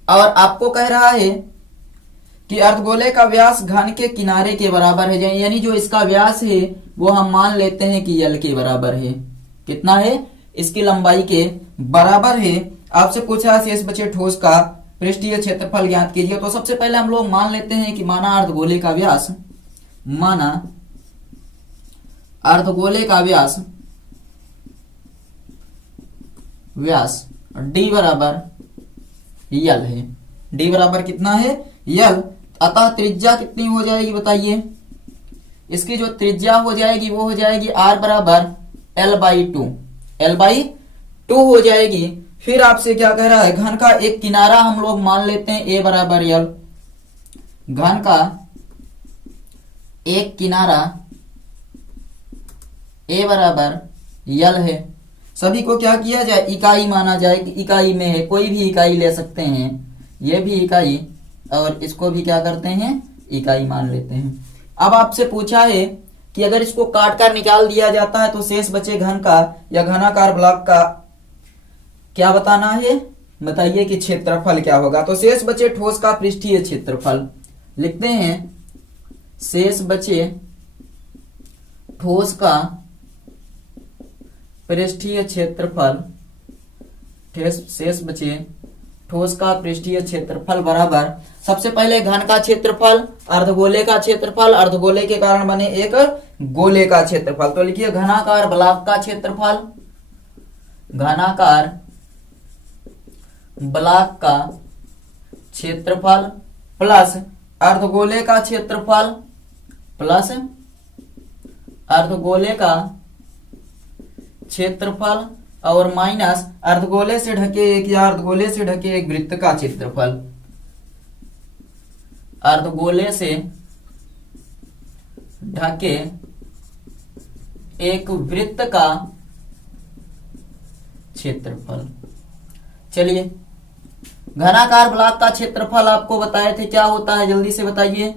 और आपको कह रहा है कि अर्धगोले का व्यास घन के किनारे के बराबर है, यानी जो इसका व्यास है वो हम मान लेते हैं कि यल के बराबर है। कितना है, इसकी लंबाई के बराबर है। आपसे पूछा शेष बचे ठोस का पृष्ठीय क्षेत्रफल ज्ञात कीजिए। तो सबसे पहले हम लोग मान लेते हैं कि माना अर्धगोले का व्यास, माना अर्धगोले का व्यास d बराबर यल है। d बराबर कितना है, यल। अतः त्रिज्या कितनी हो जाएगी बताइए। इसकी जो त्रिज्या हो जाएगी वो हो जाएगी r बराबर l/2, l/2 हो जाएगी। फिर आपसे क्या कह रहा है, घन का एक किनारा हम लोग मान लेते हैं a बराबर यल। घन का एक किनारा a बराबर यल है। सभी को क्या किया जाए, इकाई माना जाए कि इकाई में है, कोई भी इकाई ले सकते हैं, ये भी इकाई और इसको भी क्या करते हैं, इकाई मान लेते हैं। अब आपसे पूछा है कि अगर इसको काटकर निकाल दिया जाता है तो शेष बचे घन का या घनाकार ब्लॉक का क्या बताना है, बताइए कि क्षेत्रफल क्या होगा। तो शेष बचे ठोस का पृष्ठीय क्षेत्रफल लिखते हैं। शेष बचे ठोस का पृष्ठीय क्षेत्रफल, शेष बचे ठोस का पृष्ठीय क्षेत्रफल बराबर सबसे पहले घन का क्षेत्रफल, अर्धगोले का क्षेत्रफल, अर्धगोले के कारण बने एक गोले का क्षेत्रफल। तो लिखिए घनाकार ब्लॉक का क्षेत्रफल, घनाकार ब्लॉक का क्षेत्रफल प्लस अर्धगोले का क्षेत्रफल प्लस अर्धगोले का क्षेत्रफल और माइनस अर्धगोले से ढके एक या अर्धगोले से ढके एक वृत्त का क्षेत्रफल, अर्धगोले से ढके एक वृत्त का क्षेत्रफल। चलिए घनाकार ब्लॉक का क्षेत्रफल आपको बताए थे क्या होता है, जल्दी से बताइए।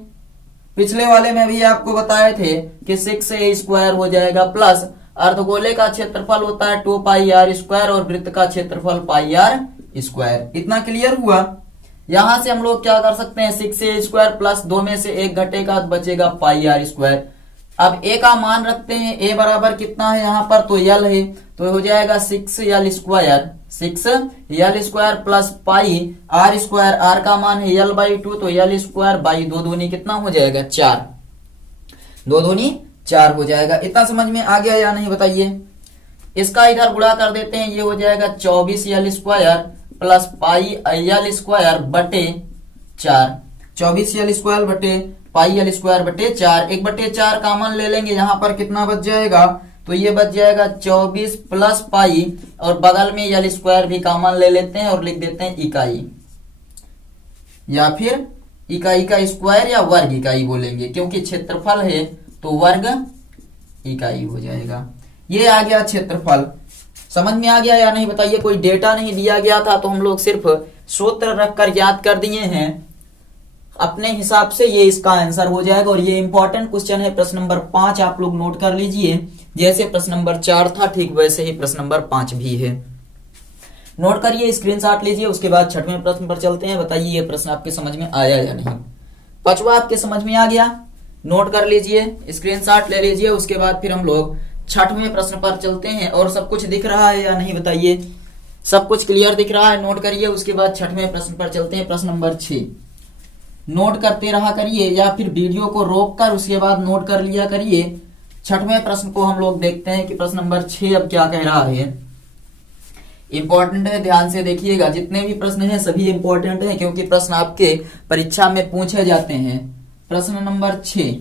पिछले वाले में भी आपको बताए थे कि 6a² हो जाएगा प्लस अर्धगोले का क्षेत्रफल होता है 2πr² और वृत्त का क्षेत्रफल πr²। इतना क्लियर हुआ। यहां से हम लोग क्या कर सकते हैं, 6a² प्लस 2 में से 1 घटेगा तो बचेगा πr²। अब a का मान रखते हैं, a बराबर कितना है यहाँ पर, तो यल है, तो हो जाएगा 6l² 6l² plus πr²। r का मान है l/2, तो l²/2 दूनी कितना हो जाएगा 4, 2 दूनी 4 हो जाएगा। इतना समझ में आ गया या नहीं बताइए। इसका इधर गुणा कर देते हैं, ये हो जाएगा 24l² प्लस πl² बटे 4, 24l² बटे πl² बटे 4, 1/4 कॉमन ले लेंगे, यहाँ पर कितना बच जाएगा, तो ये बच जाएगा 24 प्लस पाई और बगल में l² भी कॉमन ले लेते हैं और लिख देते हैं इकाई, या फिर इकाई का स्क्वायर या वर्ग इकाई बोलेंगे, क्योंकि क्षेत्रफल है तो वर्ग इकाई हो जाएगा। ये आ गया क्षेत्रफल। समझ में आ गया या नहीं बताइए। कोई डेटा नहीं दिया गया था तो हम लोग सिर्फ सूत्र रखकर याद कर दिए हैं, अपने हिसाब से ये इसका आंसर हो जाएगा। और ये इंपॉर्टेंट क्वेश्चन है, प्रश्न नंबर 5 आप लोग नोट कर लीजिए। जैसे प्रश्न नंबर 4 था ठीक वैसे ही प्रश्न नंबर 5 भी है। नोट करिए, स्क्रीनशॉट लीजिए, उसके बाद छठवें प्रश्न पर चलते हैं। बताइए ये प्रश्न आपके समझ में आया या नहीं। पांचवा आपके समझ में आ गया, नोट कर लीजिए, स्क्रीनशॉट ले लीजिए, उसके बाद फिर हम लोग छठवें प्रश्न पर चलते हैं। और सब कुछ दिख रहा है या नहीं बताइए, सब कुछ क्लियर दिख रहा है, नोट करिए, उसके बाद छठवें प्रश्न पर चलते हैं। प्रश्न नंबर 6 नोट करते रहा करिए, या फिर वीडियो को रोक कर उसके बाद नोट कर लिया करिए। छठवें प्रश्न को हम लोग देखते हैं कि प्रश्न नंबर 6 अब क्या कह रहा है। इंपॉर्टेंट है, ध्यान से देखिएगा, जितने भी प्रश्न हैं सभी इंपॉर्टेंट हैं, क्योंकि प्रश्न आपके परीक्षा में पूछे जाते हैं। प्रश्न नंबर 6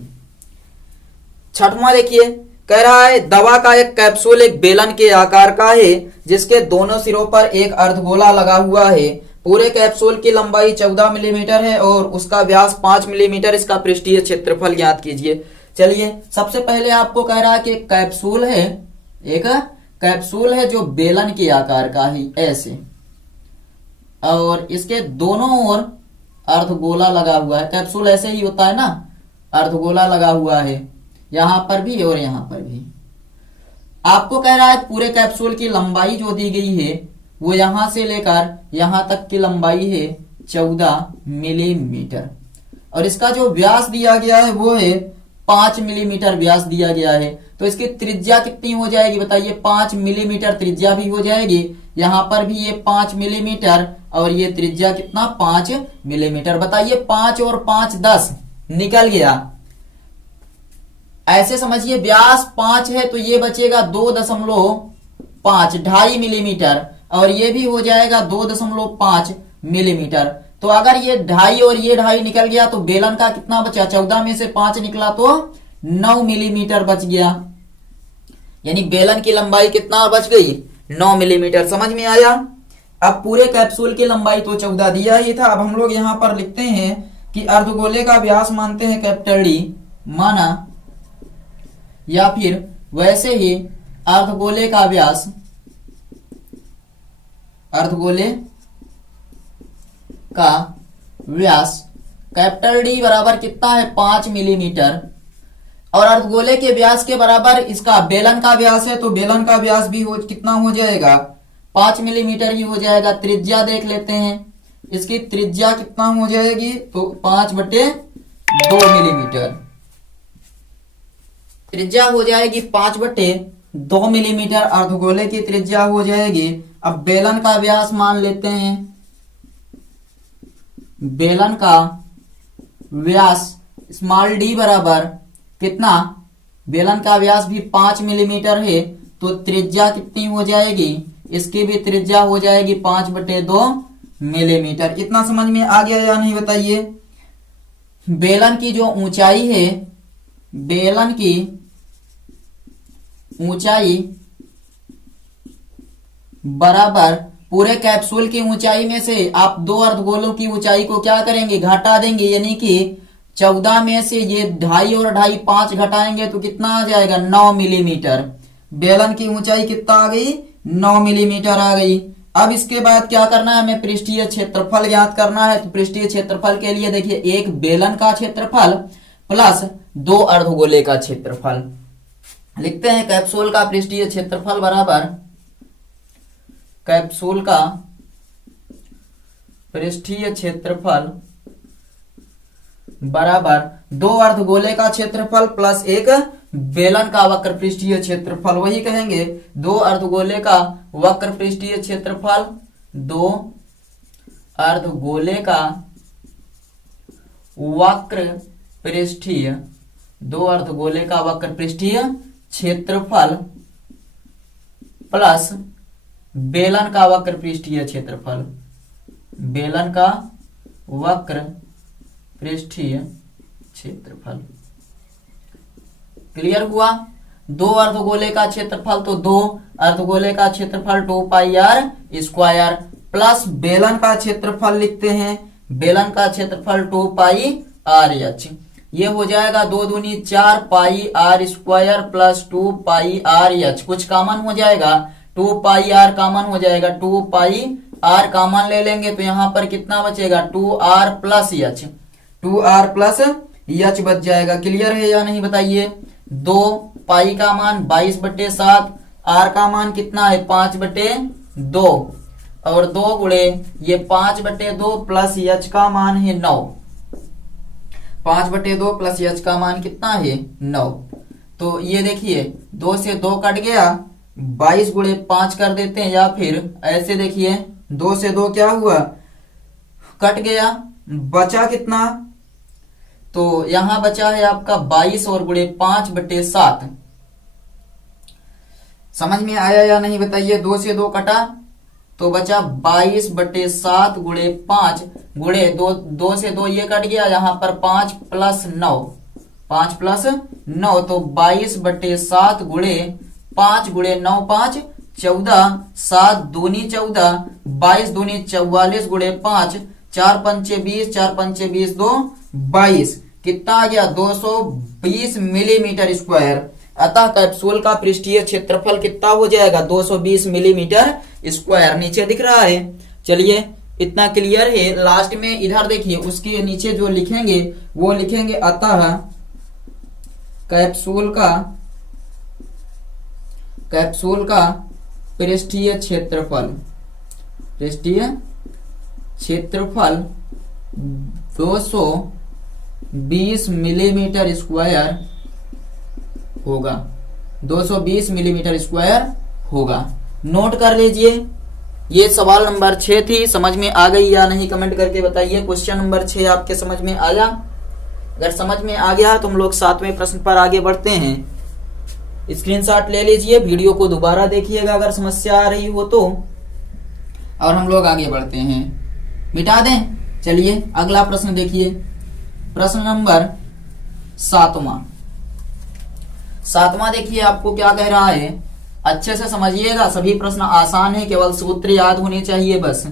छठवां देखिए, कह रहा है दवा का एक कैप्सूल एक बेलन के आकार का है, जिसके दोनों सिरों पर एक अर्धगोला लगा हुआ है। पूरे कैप्सूल की लंबाई 14 मिलीमीटर है और उसका व्यास 5 मिलीमीटर। इसका पृष्ठीय क्षेत्रफल ज्ञात कीजिए। चलिए, सबसे पहले आपको कह रहा है कि एक कैप्सूल है जो बेलन के आकार का है ऐसे, और इसके दोनों ओर अर्धगोला लगा हुआ है। कैप्सूल ऐसे ही होता है ना, अर्धगोला लगा हुआ है, यहां पर भी और यहां पर भी। आपको कह रहा है पूरे कैप्सूल की लंबाई जो दी गई है वो यहां से लेकर यहां तक की लंबाई है 14 मिलीमीटर, और इसका जो व्यास दिया गया है वो है 5 मिलीमीटर व्यास दिया गया है। तो इसकी त्रिज्या कितनी हो जाएगी बताइए, 5 मिलीमीटर त्रिज्या भी हो जाएगी। यहां पर भी ये 5 मिलीमीटर और ये त्रिज्या कितना 5 मिलीमीटर। बताइए 5 और 5 10 निकल गया। ऐसे समझिए व्यास 5 है तो ये बचेगा 2.5 2.5 मिलीमीटर, और ये भी हो जाएगा 2.5 मिलीमीटर। तो अगर ये 2.5 और ये 2.5 निकल गया तो बेलन का कितना बचा, 14 में से 5 निकला तो 9 मिलीमीटर बच गया। यानी बेलन की लंबाई कितना बच गई, 9 मिलीमीटर। समझ में आया। अब पूरे कैप्सूल की लंबाई तो 14 दिया ही था। अब हम लोग यहां पर लिखते हैं कि अर्धगोले का व्यास मानते हैं कैपिटल डी माना, या फिर वैसे ही अर्धगोले का व्यास, अर्धगोले का व्यास कैपिटल डी बराबर कितना है 5 मिलीमीटर, और अर्धगोले के व्यास के बराबर इसका बेलन का व्यास है, तो बेलन का व्यास भी कितना हो जाएगा 5 मिलीमीटर ही हो जाएगा। त्रिज्या देख लेते हैं, इसकी त्रिज्या कितना हो जाएगी, तो 5/2 मिलीमीटर त्रिज्या हो जाएगी। 5/2 मिलीमीटर अर्धगोले की त्रिज्या हो जाएगी। अब बेलन का व्यास मान लेते हैं, बेलन का व्यास स्मॉल डी बराबर कितना, बेलन का व्यास भी 5 मिलीमीटर है, तो त्रिज्या कितनी हो जाएगी, इसकी भी त्रिज्या हो जाएगी 5/2 मिलीमीटर। इतना समझ में आ गया या नहीं बताइए। बेलन की जो ऊंचाई है, बेलन की ऊंचाई बराबर पूरे कैप्सूल की ऊंचाई में से आप दो अर्धगोलों की ऊंचाई को क्या करेंगे, घटा देंगे। यानी कि 14 में से ये 2.5 और 2.5 5 घटाएंगे तो कितना आ जाएगा 9 मिलीमीटर। बेलन की ऊंचाई कितना आ गई, 9 मिलीमीटर आ गई। अब इसके बाद क्या करना है, हमें पृष्ठीय क्षेत्रफल ज्ञात करना है। तो पृष्ठीय क्षेत्रफल के लिए देखिए, एक बेलन का क्षेत्रफल प्लस 2 अर्धगोले का क्षेत्रफल। लिखते हैं कैप्सूल का पृष्ठीय क्षेत्रफल बराबर, कैप्सूल का पृष्ठीय क्षेत्रफल बराबर 2 अर्धगोले का क्षेत्रफल प्लस एक बेलन का वक्र पृष्ठीय क्षेत्रफल। वही कहेंगे 2 अर्धगोले का वक्र पृष्ठीय क्षेत्रफल, 2 अर्धगोले का वक्र पृष्ठीय, 2 अर्धगोले का वक्र पृष्ठीय क्षेत्रफल प्लस बेलन का वक्र पृष्ठीय क्षेत्रफल, बेलन का वक्र पृष्ठीय क्षेत्रफल। क्लियर हुआ। 2 अर्धगोले का क्षेत्रफल तो 2 अर्धगोले का क्षेत्रफल 2πr² प्लस बेलन का क्षेत्रफल लिखते हैं, बेलन का क्षेत्रफल 2πrh। ये हो जाएगा 2 दूनी 4πr² प्लस 2πrh। कुछ कॉमन हो जाएगा, 2πr कॉमन हो जाएगा, 2πr कॉमन ले लेंगे तो यहां पर कितना बचेगा 2r plus h, 2r plus h बच जाएगा। क्लियर है या नहीं बताइए। 2 पाई का मान 22/7, r का मान कितना है 5/2, और 2 गुणे ये 5/2 प्लस h का मान है 9। 5/2 प्लस h का मान कितना है 9। तो ये देखिए 2 से 2 कट गया, 22 गुणे 5 कर देते हैं, या फिर ऐसे देखिए 2 से 2 क्या हुआ, कट गया, बचा कितना, तो यहां बचा है आपका 22 और गुणे 5/7। समझ में आया या नहीं बताइए। 2 से 2 कटा तो बचा 22/7 गुणे 5 गुणे 2 से 2 ये कट गया, यहां पर 5 + 9, 5 + 9 तो 22/7 गुणे 5 गुणे 9 5 14, 7 दूनी 14, 22 दूनी 44 गुणे 5, 4 पंचे 20, 4 पंचे 20 2 22, कितना आ गया 220 मिलीमीटर स्क्वायर। अतः कैप्सूल का पृष्ठीय क्षेत्रफल कितना हो जाएगा 220 मिलीमीटर स्क्वायर। नीचे दिख रहा है। चलिए इतना क्लियर है। लास्ट में इधर देखिए उसके नीचे जो लिखेंगे वो लिखेंगे अतः कैप्सूल का पृष्ठीय क्षेत्रफल 220 मिलीमीटर स्क्वायर होगा, 220 मिलीमीटर स्क्वायर होगा। नोट कर लीजिए। ये सवाल नंबर 6 थी। समझ में आ गई या नहीं कमेंट करके बताइए। क्वेश्चन नंबर 6 आपके समझ में आया? अगर समझ में आ गया तो हम लोग 7वें प्रश्न पर आगे बढ़ते हैं। स्क्रीनशॉट ले लीजिए, वीडियो को दोबारा देखिएगा अगर समस्या आ रही हो तो, और हम लोग आगे बढ़ते हैं। मिटा दें। चलिए अगला प्रश्न देखिए। प्रश्न नंबर 7वां देखिए आपको क्या कह रहा है। अच्छे से समझिएगा, सभी प्रश्न आसान है, केवल सूत्र याद होने चाहिए बस।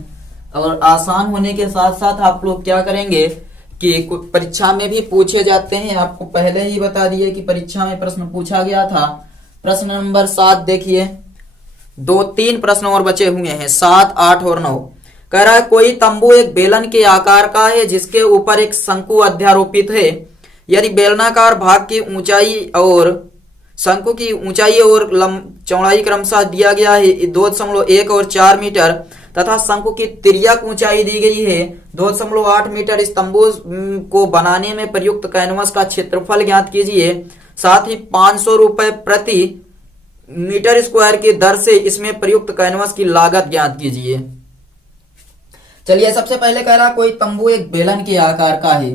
और आसान होने के साथ साथ आप लोग क्या करेंगे कि परीक्षा में भी पूछे जाते हैं। आपको पहले ही बता दिए कि परीक्षा में प्रश्न पूछा गया था। प्रश्न नंबर 7 देखिए, 2-3 प्रश्न और बचे हुए हैं, 7, 8 और 9। कह रहा है कोई तंबू एक बेलन के आकार का है जिसके ऊपर एक शंकु अध्यारोपित है। यदि बेलनाकार भाग की ऊंचाई और शंकु की ऊंचाई और चौड़ाई क्रमशः दिया गया है 2.1 और 4 मीटर तथा शंकु की तिर्यक ऊंचाई दी गई है 2.8 मीटर। इस तंबू को बनाने में प्रयुक्त कैनवस का क्षेत्रफल ज्ञात कीजिए। साथ ही 500 रुपए प्रति मीटर स्क्वायर की दर से इसमें प्रयुक्त कैनवस की लागत ज्ञात कीजिए। चलिए सबसे पहले कह रहा कोई तंबू एक बेलन के आकार का है।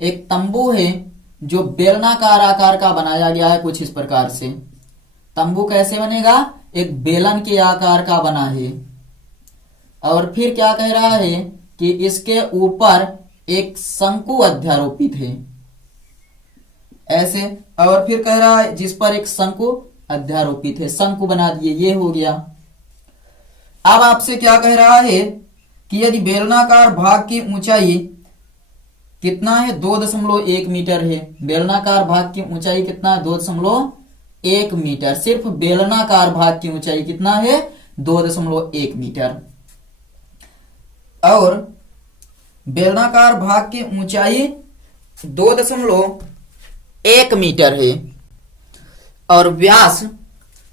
एक तंबू है जो बेलनाकार आकार का बनाया गया है कुछ इस प्रकार से। तंबू कैसे बनेगा? एक बेलन के आकार का बना है। और फिर क्या कह रहा है कि इसके ऊपर एक शंकु अध्यारोपित है ऐसे। और फिर कह रहा है जिस पर एक शंकु अध्यारोपित है, शंकु बना दिए, ये हो गया। अब आपसे क्या कह रहा है कि यदि बेलनाकार भाग की ऊंचाई कितना है 2.1 मीटर है। बेलनाकार भाग की ऊंचाई कितना है 2.1 मीटर। सिर्फ बेलनाकार भाग की ऊंचाई कितना है 2.1 मीटर। और बेलनाकार भाग की ऊंचाई 2.1 मीटर है और व्यास,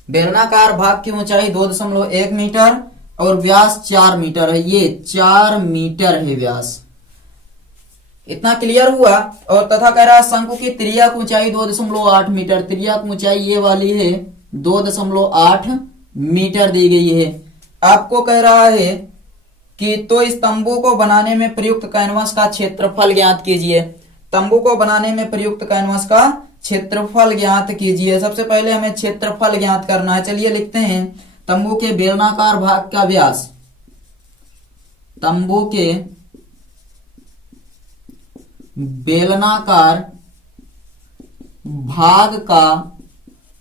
बेलनाकार भाग की ऊंचाई 2.1 मीटर और व्यास 4 मीटर है। ये 4 मीटर है व्यास। इतना क्लियर हुआ। और तथा कह रहा है शंकु की तिर्यक ऊंचाई 2.8 मीटर। तिर्यक ऊंचाई ये वाली है 2.8 मीटर दी गई है। आपको कह रहा है कि तो इस तंबू को बनाने में प्रयुक्त कैनवस का क्षेत्रफल ज्ञात कीजिए। तंबू को बनाने में प्रयुक्त कैनवस का क्षेत्रफल ज्ञात कीजिए। सबसे पहले हमें क्षेत्रफल ज्ञात करना है। चलिए लिखते हैं तंबू के बेलनाकार भाग का व्यास। तंबू के बेलनाकार भाग का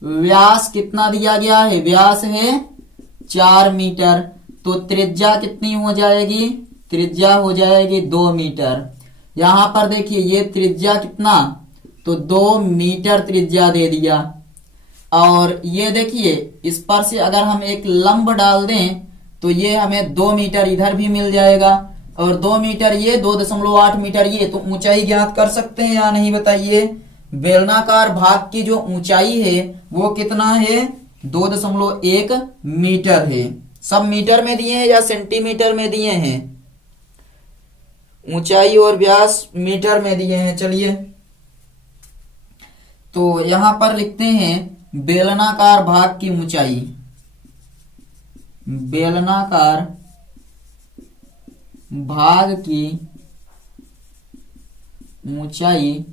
व्यास कितना दिया गया है? व्यास है 4 मीटर। तो त्रिज्या कितनी हो जाएगी? त्रिज्या हो जाएगी 2 मीटर। यहां पर देखिए ये त्रिज्या कितना, तो 2 मीटर त्रिज्या दे दिया। और ये देखिए इस पर से अगर हम एक लंब डाल दें तो ये हमें 2 मीटर इधर भी मिल जाएगा और 2 मीटर ये 2.8 मीटर ये। तो ऊंचाई ज्ञात कर सकते हैं या नहीं बताइए। बेलनाकार भाग की जो ऊंचाई है वो कितना है 2.1 मीटर है। सब मीटर में दिए हैं या सेंटीमीटर में दिए हैं? ऊंचाई और व्यास मीटर में दिए हैं। चलिए तो यहां पर लिखते हैं बेलनाकार भाग की ऊंचाई, बेलनाकार भाग की ऊंचाई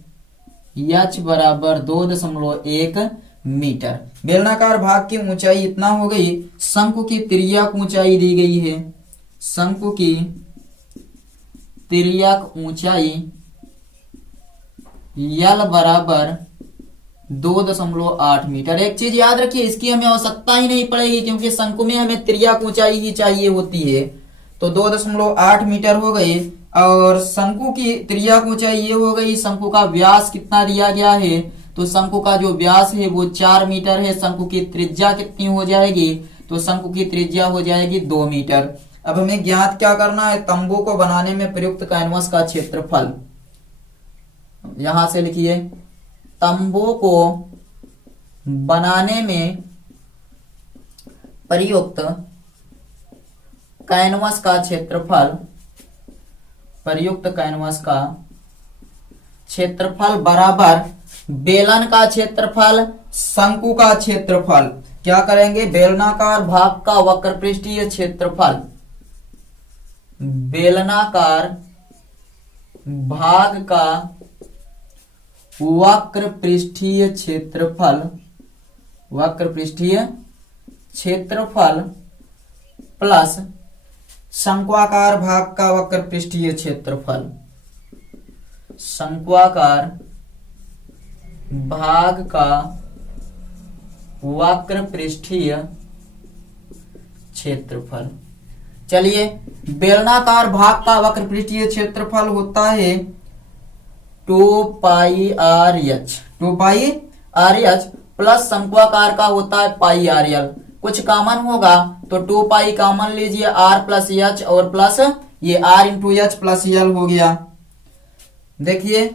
h बराबर 2.1 मीटर। बेलनाकार भाग की ऊंचाई इतना हो गई। शंकु की तिर्यक ऊंचाई दी गई है, शंकु की तिर्यक ऊंचाई यल बराबर 2.8 मीटर। एक चीज याद रखिए, इसकी हमें आवश्यकता ही नहीं पड़ेगी क्योंकि शंकु में हमें तिर्यक ऊंचाई ही चाहिए होती है। तो 2.8 मीटर हो गई। और शंकु की तिर्यक ऊंचाई ये हो गई। शंकु का व्यास कितना दिया गया है? तो शंकु का जो व्यास है वो 4 मीटर है। शंकु की त्रिज्या कितनी हो जाएगी? तो शंकु की त्रिज्या हो जाएगी 2 मीटर। अब हमें ज्ञात क्या करना है? तंबू को बनाने में प्रयुक्त कैनवस का क्षेत्रफल। यहां से लिखिए, तंबू को बनाने में प्रयुक्त कैनवस का क्षेत्रफल, प्रयुक्त कैनवस का क्षेत्रफल बराबर बेलन का क्षेत्रफल, शंकु का क्षेत्रफल। क्या करेंगे? बेलनाकार भाग का वक्रपृष्ठीय क्षेत्रफल, बेलनाकार भाग का वक्रपृष्ठीय क्षेत्रफल, वक्रपृष्ठीय क्षेत्रफल प्लस शंक्वाकार भाग का वक्रपृष्ठीय क्षेत्रफल, शंक्वाकार भाग का वक्रपृष्ठीय क्षेत्रफल। चलिए, बेलनाकार भाग का वक्रपृष्ठीय क्षेत्रफल होता है 2 pi R H, 2 pi R H plus शंक्वाकार का होता है पाई आर एल। कुछ कॉमन होगा तो 2 पाई कॉमन लीजिए, आर प्लस एच और प्लस ये R into H plus L हो गया। देखिए,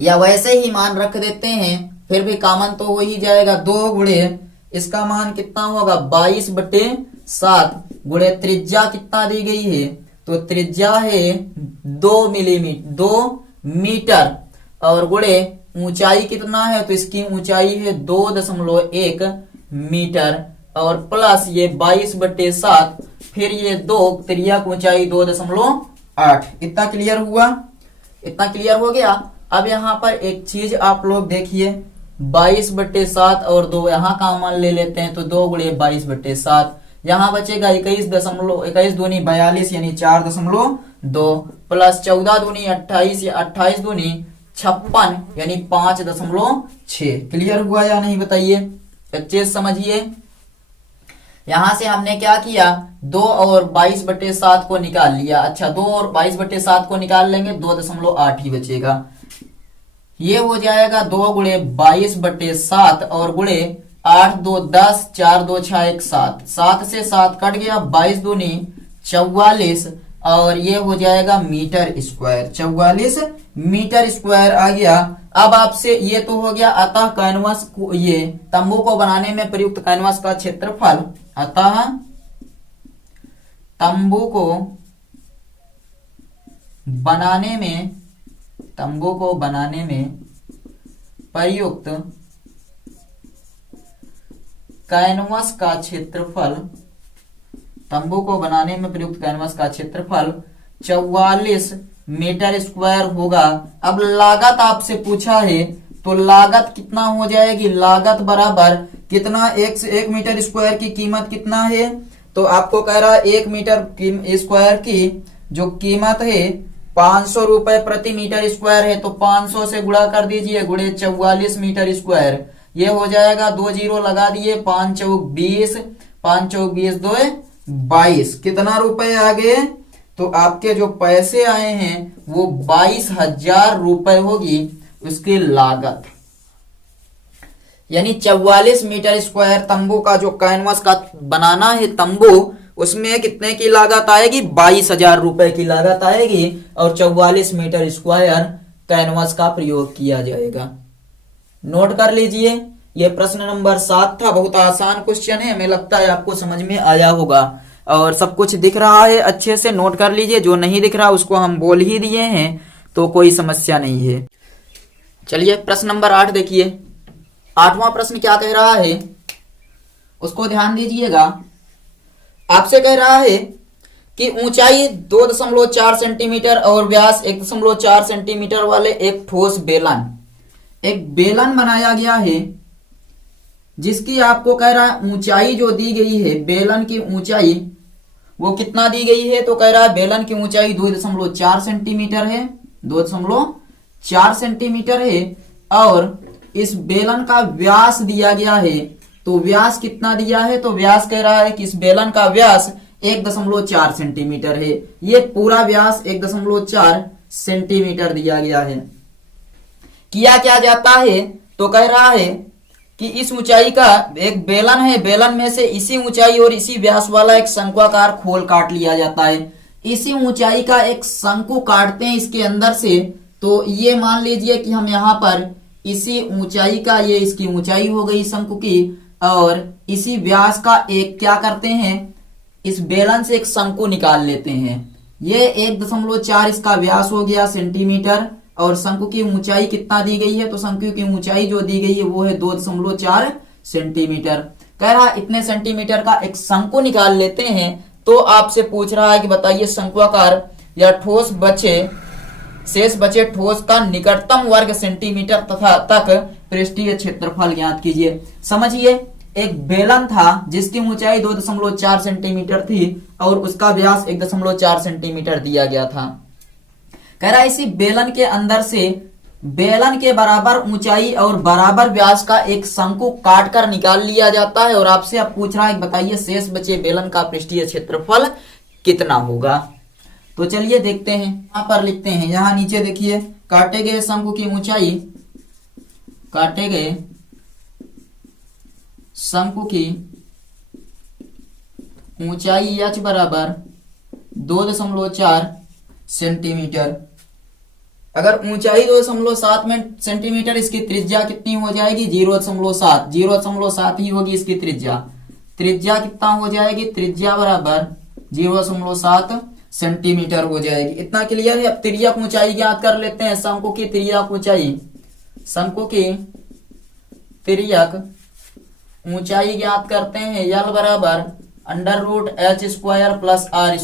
या वैसे ही मान रख देते हैं, फिर भी कॉमन तो हो ही जाएगा। 2 गुणे इसका मान कितना होगा? 22/7 गुणे त्रिज्या कितना दी गई है? तो त्रिज्या है 2 मिलीमीटर, 2 मीटर और गुणे ऊंचाई कितना है? तो इसकी ऊंचाई है 2.1 मीटर और प्लस ये 22/7, फिर ये 2 तिर्यक ऊंचाई 2.8। इतना क्लियर हुआ? इतना क्लियर हो गया। अब यहाँ पर एक चीज आप लोग देखिए, 22/7 और 2 यहाँ कॉमन ले लेते हैं तो 2 गुणे 22/7, यहाँ बचेगा 21 दूनी 42 यानी 4.2 प्लस 14 दूनी 28 या 28 दूनी 56 यानी 5.6। क्लियर हुआ या नहीं बताइए? अच्छे समझिए। यहां से हमने क्या किया? 2 और 22/7 को निकाल लिया। अच्छा, 2 और 22/7 को निकाल लेंगे, 2.8 ही बचेगा। ये हो जाएगा 2 गुणे 22/7 और गुणे 8 2 10 4 2 6 1 7, 7 से 7 कट गया, 22 दूनी 44 और ये हो जाएगा मीटर स्क्वायर, 44 मीटर स्क्वायर आ गया। अब आपसे ये तो हो गया। अतः कैनवस को, ये तंबू को बनाने में प्रयुक्त कैनवस का क्षेत्रफल, अतः तंबू को बनाने में, तंबू को बनाने में प्रयुक्त कैनवस का क्षेत्रफल, तंबू को बनाने में प्रयुक्त कैनवस का क्षेत्रफल 44 मीटर स्क्वायर होगा। अब लागत आपसे पूछा है तो लागत कितना हो जाएगी? लागत बराबर कितना? 1 मीटर स्क्वायर की कीमत कितना है? तो आपको कह रहा है 1 मीटर स्क्वायर की जो कीमत है 500 रुपए प्रति मीटर स्क्वायर है, तो 500 से गुणा कर दीजिए, गुणे 44 मीटर स्क्वायर। ये हो जाएगा, 2 जीरो लगा दिए, 5 चौक 20, 5 चौक 20 2 22। कितना रुपए आ गए? तो आपके जो पैसे आए हैं वो 22,000 रुपए होगी उसकी लागत। यानी 44 मीटर स्क्वायर तंबू का जो कैनवस का बनाना है तंबू, उसमें कितने की लागत आएगी? 22,000 रुपए की लागत आएगी और 44 मीटर स्क्वायर कैनवस का प्रयोग किया जाएगा। नोट कर लीजिए, ये प्रश्न नंबर 7 था। बहुत आसान क्वेश्चन है, हमें लगता है आपको समझ में आया होगा और सब कुछ दिख रहा है। अच्छे से नोट कर लीजिए, जो नहीं दिख रहा उसको हम बोल ही दिए हैं तो कोई समस्या नहीं है। चलिए प्रश्न नंबर 8 देखिए। 8वां प्रश्न क्या कह रहा है उसको ध्यान दीजिएगा। आपसे कह रहा है कि ऊंचाई 2.4 सेंटीमीटर और व्यास 1.4 सेंटीमीटर वाले एक ठोस बेलन बनाया गया है, जिसकी आपको कह रहा है ऊंचाई जो दी गई है, बेलन की ऊंचाई वो कितना दी गई है, तो कह रहा है बेलन की ऊंचाई 2.4 सेंटीमीटर है, 2.4 सेंटीमीटर है। और इस बेलन का व्यास दिया गया है, तो व्यास कितना दिया है, तो व्यास कह रहा है कि इस बेलन का व्यास 1.4 सेंटीमीटर है। ये पूरा व्यास 1.4 सेंटीमीटर दिया गया है। किया क्या जाता है, तो कह रहा है कि इस ऊंचाई का एक बेलन है, बेलन में से इसी ऊंचाई और इसी व्यास वाला एक शंक्वाकार खोल काट लिया जाता है। इसी ऊंचाई का एक शंकु काटते हैं इसके अंदर से, तो ये मान लीजिए कि हम यहाँ पर इसी ऊंचाई का, ये इसकी ऊंचाई हो गई शंकु की, और इसी व्यास का एक क्या करते हैं, इस बेलन से एक शंकु निकाल लेते हैं। ये 1.4 इसका व्यास हो गया सेंटीमीटर, और शंकु की ऊंचाई कितना दी गई है, तो शंकु की ऊंचाई जो दी गई है वो है 2.4 सेंटीमीटर। कह रहा इतने सेंटीमीटर का एक शंकु निकाल लेते हैं। तो आपसे पूछ रहा है कि बताइए शंक्वाकार या ठोस शेष बचे ठोस का निकटतम वर्ग सेंटीमीटर तथा तक पृष्ठीय क्षेत्रफल ज्ञात कीजिए। समझिए, एक बेलन था जिसकी ऊंचाई 2.4 सेंटीमीटर थी और उसका व्यास 1.4 सेंटीमीटर दिया गया था। कह रहा है इसी बेलन के अंदर से बेलन के बराबर ऊंचाई और बराबर व्यास का एक शंकु काट कर निकाल लिया जाता है। और आपसे अब पूछ रहा है बताइए शेष बचे बेलन का पृष्ठीय क्षेत्रफल कितना होगा। तो चलिए देखते हैं, यहां पर लिखते हैं। यहां नीचे देखिए, काटे गए शंकु की ऊंचाई, काटे गए शंकु की ऊंचाई h बराबर 2.4 सेंटीमीटर। अगर ऊंचाई 2.7 सेंटीमीटर, इसकी त्रिज्या कितनी हो जाएगी 0.7, 0.7 ही होगी इसकी त्रिज्या। त्रिज्या कितना हो जाएगी, त्रिज्या बराबर 0.7 सेंटीमीटर हो जाएगी। इतना क्लियर है। अब तिर्यक ऊंचाई ज्ञात कर लेते हैं। शंकु की तिर्यक ऊंचाई, शंकु की तिर्यक ऊंचाई ज्ञात करते हैं। L बराबर √h² प्लस r²।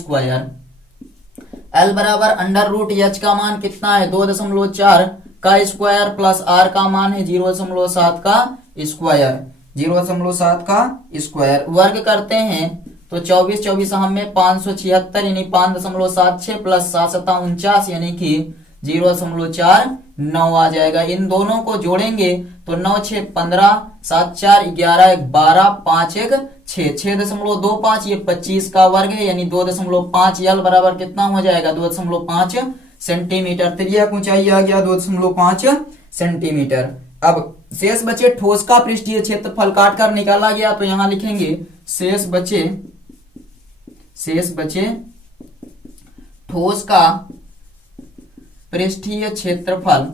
L बराबर √h का मान कितना है 2.4 का स्क्वायर प्लस r का मान है 0.7 का स्क्वायर, 0.7 का स्क्वायर। वर्ग करते हैं तो 24 24 हम में 576 यानी 5.76 प्लस 7 49 यानी कि 0.49 आ जाएगा। इन दोनों को जोड़ेंगे तो 9 6 15 7 4 11 1 12 5 1 6 6.25, ये 25 का वर्ग है यानी 2.5। L बराबर कितना हो जाएगा 2.5 सेंटीमीटर। तिर्यक ऊंचाई आ गया 2.5 सेंटीमीटर। अब शेष बचे ठोस का पृष्ठीय क्षेत्रफल काट कर निकाला गया, तो यहां लिखेंगे शेष बचे ठोस का पृष्ठीय क्षेत्रफल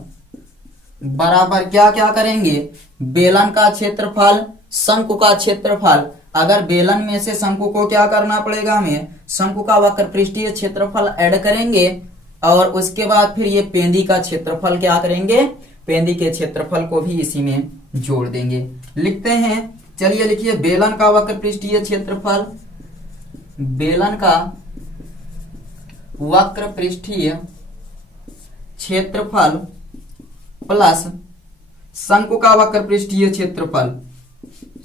बराबर क्या क्या करेंगे, बेलन का क्षेत्रफल, शंकु का क्षेत्रफल। अगर बेलन में से शंकु को क्या करना पड़ेगा हमें, शंकु का वक्र पृष्ठीय क्षेत्रफल ऐड करेंगे और उसके बाद फिर ये पेंदी का क्षेत्रफल क्या करेंगे, पेंदी के क्षेत्रफल को भी इसी में जोड़ देंगे। लिखते हैं, चलिए लिखिए बेलन का वक्र पृष्ठीय क्षेत्रफल, बेलन का वक्र पृष्ठीय क्षेत्रफल प्लस शंकु का वक्र पृष्ठीय क्षेत्रफल,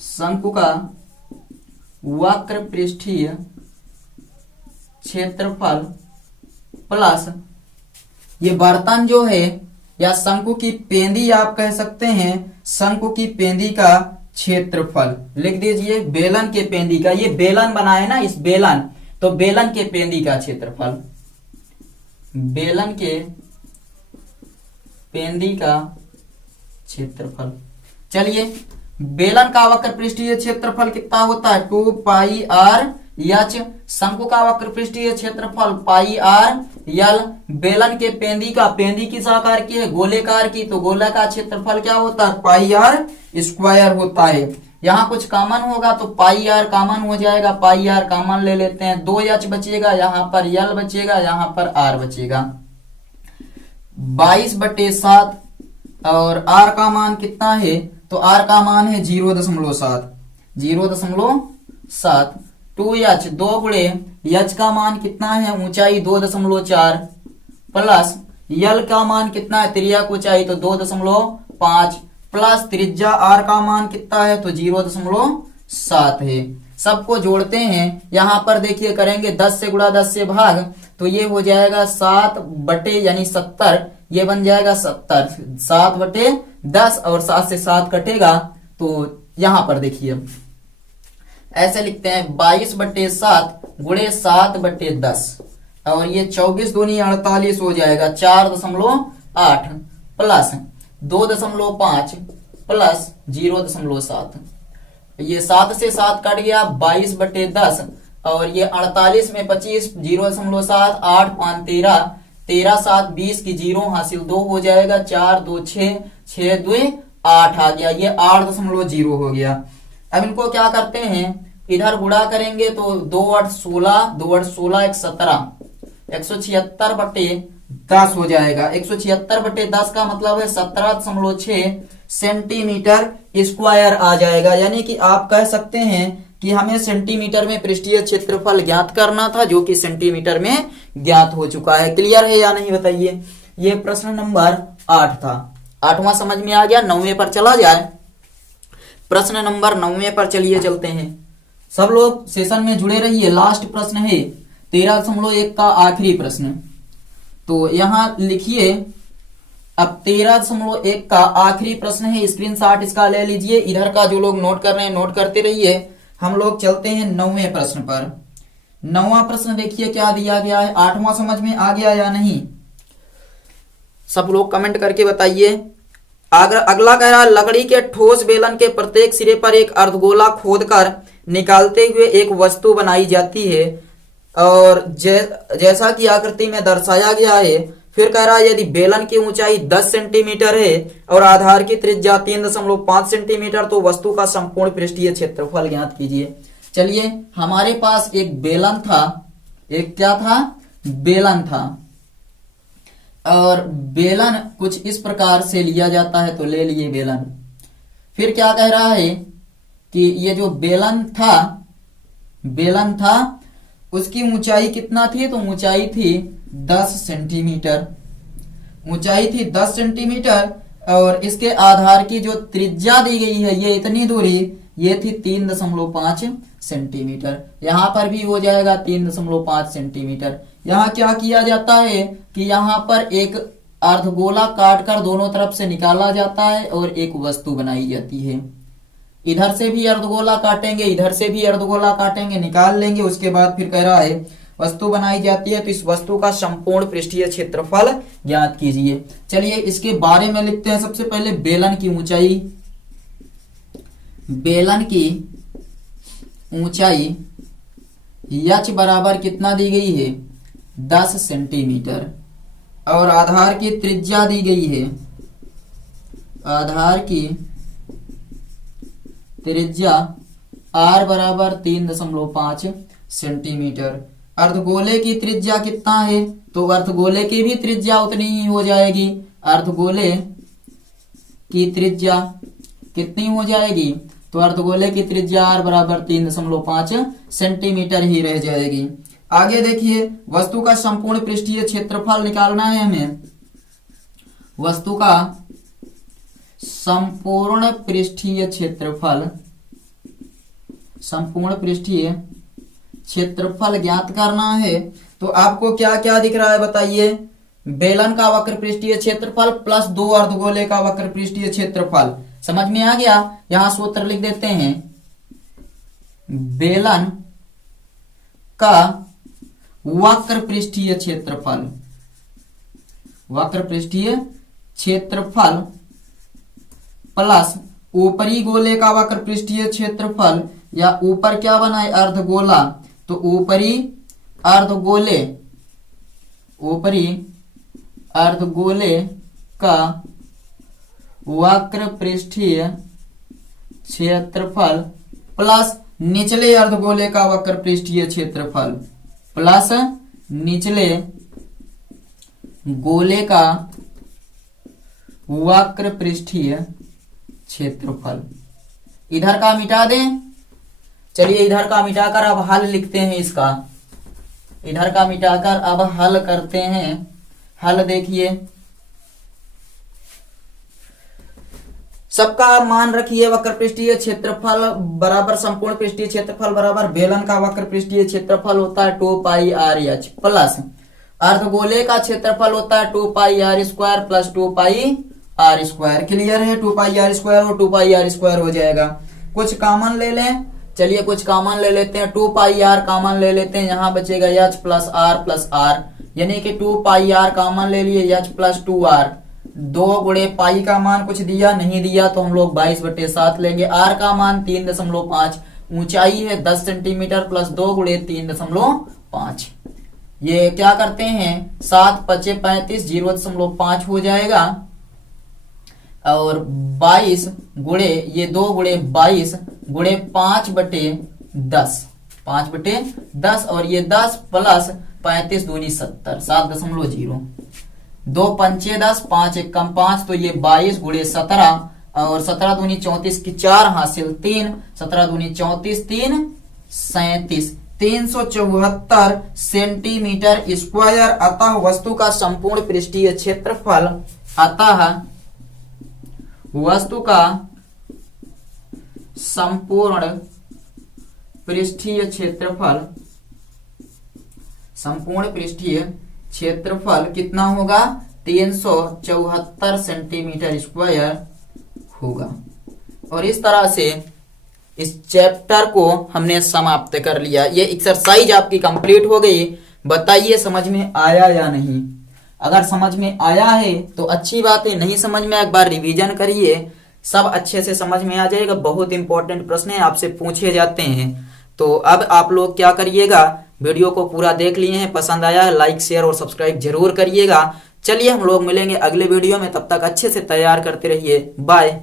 शंकु का वक्र पृष्ठीय क्षेत्रफल प्लस ये बर्तन जो है या शंकु की पेंदी आप कह सकते हैं, शंकु की पेंदी का क्षेत्रफल लिख दीजिए। बेलन के पेंदी का, ये बेलन बनाए ना इस बेलन, तो बेलन के पेंदी का क्षेत्रफल, बेलन के पेंदी का क्षेत्रफल। चलिए बेलन का वक्र पृष्ठीय क्षेत्रफल कितना होता है 2 पाई r h, शंकु का वक्र पृष्ठीय क्षेत्रफल पाई r l, बेलन के पेंदी का, पेंदी किस आकार की है गोलेकार की, तो गोला का क्षेत्रफल क्या होता है पाई r स्क्वायर होता है। यहाँ कुछ कॉमन होगा तो पाई आर कॉमन हो जाएगा, पाई आर कॉमन ले लेते हैं, 2h बचेगा, यहाँ पर यल बचेगा, यहाँ पर आर बचेगा। 22/7 और आर का मान कितना है, तो आर का मान है 0.7, 0.7। 2h 2 गुणे h का मान कितना है, ऊंचाई 2.4 प्लस यल का मान कितना है, तिर्यक ऊंचाई तो 2.5 प्लस त्रिज्या आर का मान कितना है, तो 0.7 है। सबको जोड़ते हैं, यहां पर देखिए करेंगे 10 से गुणा 10 से भाग, तो ये हो जाएगा 7 बटे यानी 70, ये बन जाएगा 70, 7/10 और 7 से 7 कटेगा तो यहां पर देखिए ऐसे लिखते हैं 22/7 गुणे 7/10 और ये 24 दूनी 48 हो जाएगा, 4.8 प्लस 2.5 प्लस 0.7, ये 7 से 7 कट गया, 22/10 और ये 48 में 25, 0.7, 8 5 13, 13 7 20 की 0 हासिल 2 हो जाएगा, 4 2 6, 6 2 8 आ गया, ये 8.0 हो गया। अब इनको क्या करते हैं, इधर गुणा करेंगे तो 2 8 16, 2 8 16 1 17, 176/10 हो जाएगा। 176/10 का मतलब है 17.6 सेंटीमीटर स्क्वायर आ जाएगा। यानी कि आप कह सकते हैं कि हमें सेंटीमीटर में पृष्ठीय क्षेत्रफल ज्ञात करना था, जो कि सेंटीमीटर में ज्ञात हो चुका है। क्लियर है या नहीं बताइए। ये प्रश्न नंबर 8 था। 8वां समझ में आ गया। 9वें पर चला जाए। प्रश्न नंबर 9वें पर चलिए चलते हैं। सब लोग सेशन में जुड़े रहिए। लास्ट प्रश्न है 13.1 का आखिरी प्रश्न। तो यहां लिखिए, अब 13.1 का आखिरी प्रश्न है। स्क्रीनशॉट इसका ले लीजिए। इधर का जो लोग नोट कर रहे हैं नोट करते रहिए। हम लोग चलते हैं 9वें प्रश्न पर। 9वां प्रश्न देखिए क्या दिया गया है। 8वां समझ में आ गया या नहीं, सब लोग कमेंट करके बताइए। अगला कह रहा है, लकड़ी के ठोस बेलन के प्रत्येक सिरे पर एक अर्धगोला खोदकर निकालते हुए एक वस्तु बनाई जाती है और जैसा कि आकृति में दर्शाया गया है। फिर कह रहा है, यदि बेलन की ऊंचाई 10 सेंटीमीटर है और आधार की त्रिज्या 3.5 सेंटीमीटर, तो वस्तु का संपूर्ण पृष्ठीय क्षेत्रफल ज्ञात कीजिए। चलिए, हमारे पास एक बेलन था, एक क्या था, बेलन था, और बेलन कुछ इस प्रकार से लिया जाता है। तो ले लिए बेलन। फिर क्या कह रहा है कि ये जो बेलन था उसकी ऊंचाई कितना थी, तो ऊंचाई थी 10 सेंटीमीटर, ऊंचाई थी 10 सेंटीमीटर और इसके आधार की जो त्रिज्या दी गई है, ये इतनी दूरी, ये थी 3.5 सेंटीमीटर। यहां पर भी हो जाएगा 3.5 सेंटीमीटर। यहाँ क्या किया जाता है कि यहाँ पर एक अर्धगोला काटकर दोनों तरफ से निकाला जाता है और एक वस्तु बनाई जाती है। इधर से भी अर्धगोला काटेंगे, इधर से भी अर्धगोला काटेंगे, निकाल लेंगे। उसके बाद फिर कह रहा है वस्तु बनाई जाती है। तो इस वस्तु का संपूर्ण पृष्ठीय क्षेत्रफल ज्ञात कीजिए। चलिए इसके बारे में लिखते हैं। सबसे पहले बेलन की ऊंचाई, बेलन की ऊंचाई h बराबर कितना दी गई है, 10 सेंटीमीटर और आधार की त्रिज्या दी गई है, आधार की त्रिज्या r बराबर 3.5 सेंटीमीटर। अर्धगोले की त्रिज्या कितना है, तो अर्धगोले की भी त्रिज्या उतनी ही हो जाएगी। अर्धगोले की त्रिज्या कितनी हो जाएगी, तो अर्धगोले की त्रिज्या r बराबर 3.5 सेंटीमीटर ही रह जाएगी। आगे देखिए, वस्तु का संपूर्ण पृष्ठीय क्षेत्रफल निकालना है हमें। वस्तु का संपूर्ण पृष्ठीय क्षेत्रफल, संपूर्ण पृष्ठीय क्षेत्रफल ज्ञात करना है। तो आपको क्या क्या दिख रहा है बताइए। बेलन का वक्र पृष्ठीय क्षेत्रफल प्लस 2 अर्धगोले का वक्र पृष्ठीय क्षेत्रफल। समझ में आ गया। यहां सूत्र लिख देते हैं, बेलन का वक्र पृष्ठीय क्षेत्रफल, वक्र पृष्ठीय क्षेत्रफल प्लस ऊपरी गोले का वक्र पृष्ठीय क्षेत्रफल, या ऊपर क्या बना है, अर्धगोला, तो ऊपरी अर्धगोले, ऊपरी अर्धगोले का वक्र पृष्ठीय क्षेत्रफल प्लस निचले अर्धगोले का वक्र पृष्ठीय क्षेत्रफल प्लस निचले गोले का वक्र पृष्ठीय क्षेत्रफल। इधर का मिटा दें। चलिए इधर का मिटाकर अब हल लिखते हैं इसका। इधर का मिटाकर अब हल करते हैं। हल देखिए, सबका मान रखिए वक्र पृष्ठीय क्षेत्रफल बराबर संपूर्ण पृष्ठीय क्षेत्रफल बराबर बेलन का वक्र पृष्ठीय क्षेत्रफल होता है 2 पाई आर एच प्लस अर्धगोले का क्षेत्रफल होता है 2 pi R square plus 2 pi R square. Clear है? 2 पाई आर स्क्वायर और 2 पाई आर स्क्वायर हो जाएगा। कुछ कॉमन ले लें। चलिए कुछ कॉमन ले लेते हैं। 2 पाई आर कॉमन ले लेते हैं। यहाँ बचेगा एच प्लस आर यानी कि 2 पाई आर कॉमन ले लिए, एच प्लस 2 आर। 2 गुणे पाई का मान कुछ दिया नहीं दिया तो हम लोग 22/7 लेंगे। आर का मान 3.5, ऊंचाई है 10 सेंटीमीटर प्लस 2 गुणे 3.5। ये क्या करते हैं 7 × 5 = 0.5 हो जाएगा और 22 गुणे ये 2 गुणे 22 गुणे 5/10 5/10 और ये 10 प्लस 35 दूनी 70 7.0। 2 पंचे 10, 5 1 कम 5 तो ये 22 गुणे 17 और 17 दूनी 34 की 4 हासिल 3, 17 दूनी 34 3 37 374 सेंटीमीटर स्क्वायर। अतः वस्तु का संपूर्ण पृष्ठीय क्षेत्रफल वस्तु का संपूर्ण पृष्ठीय क्षेत्रफल कितना होगा 374 सेंटीमीटर स्क्वायर होगा। और इस तरह से इस चैप्टर को हमने समाप्त कर लिया। ये एक्सरसाइज आपकी कंप्लीट हो गई। बताइए समझ में आया या नहीं। अगर समझ में आया है तो अच्छी बात है, नहीं समझ में एक बार रिवीजन करिए, सब अच्छे से समझ में आ जाएगा। बहुत इंपॉर्टेंट प्रश्न है, आपसे पूछे जाते हैं। तो अब आप लोग क्या करिएगा, वीडियो को पूरा देख लिए हैं, पसंद आया है लाइक शेयर और सब्सक्राइब जरूर करिएगा। चलिए हम लोग मिलेंगे अगले वीडियो में, तब तक अच्छे से तैयार करते रहिए। बाय।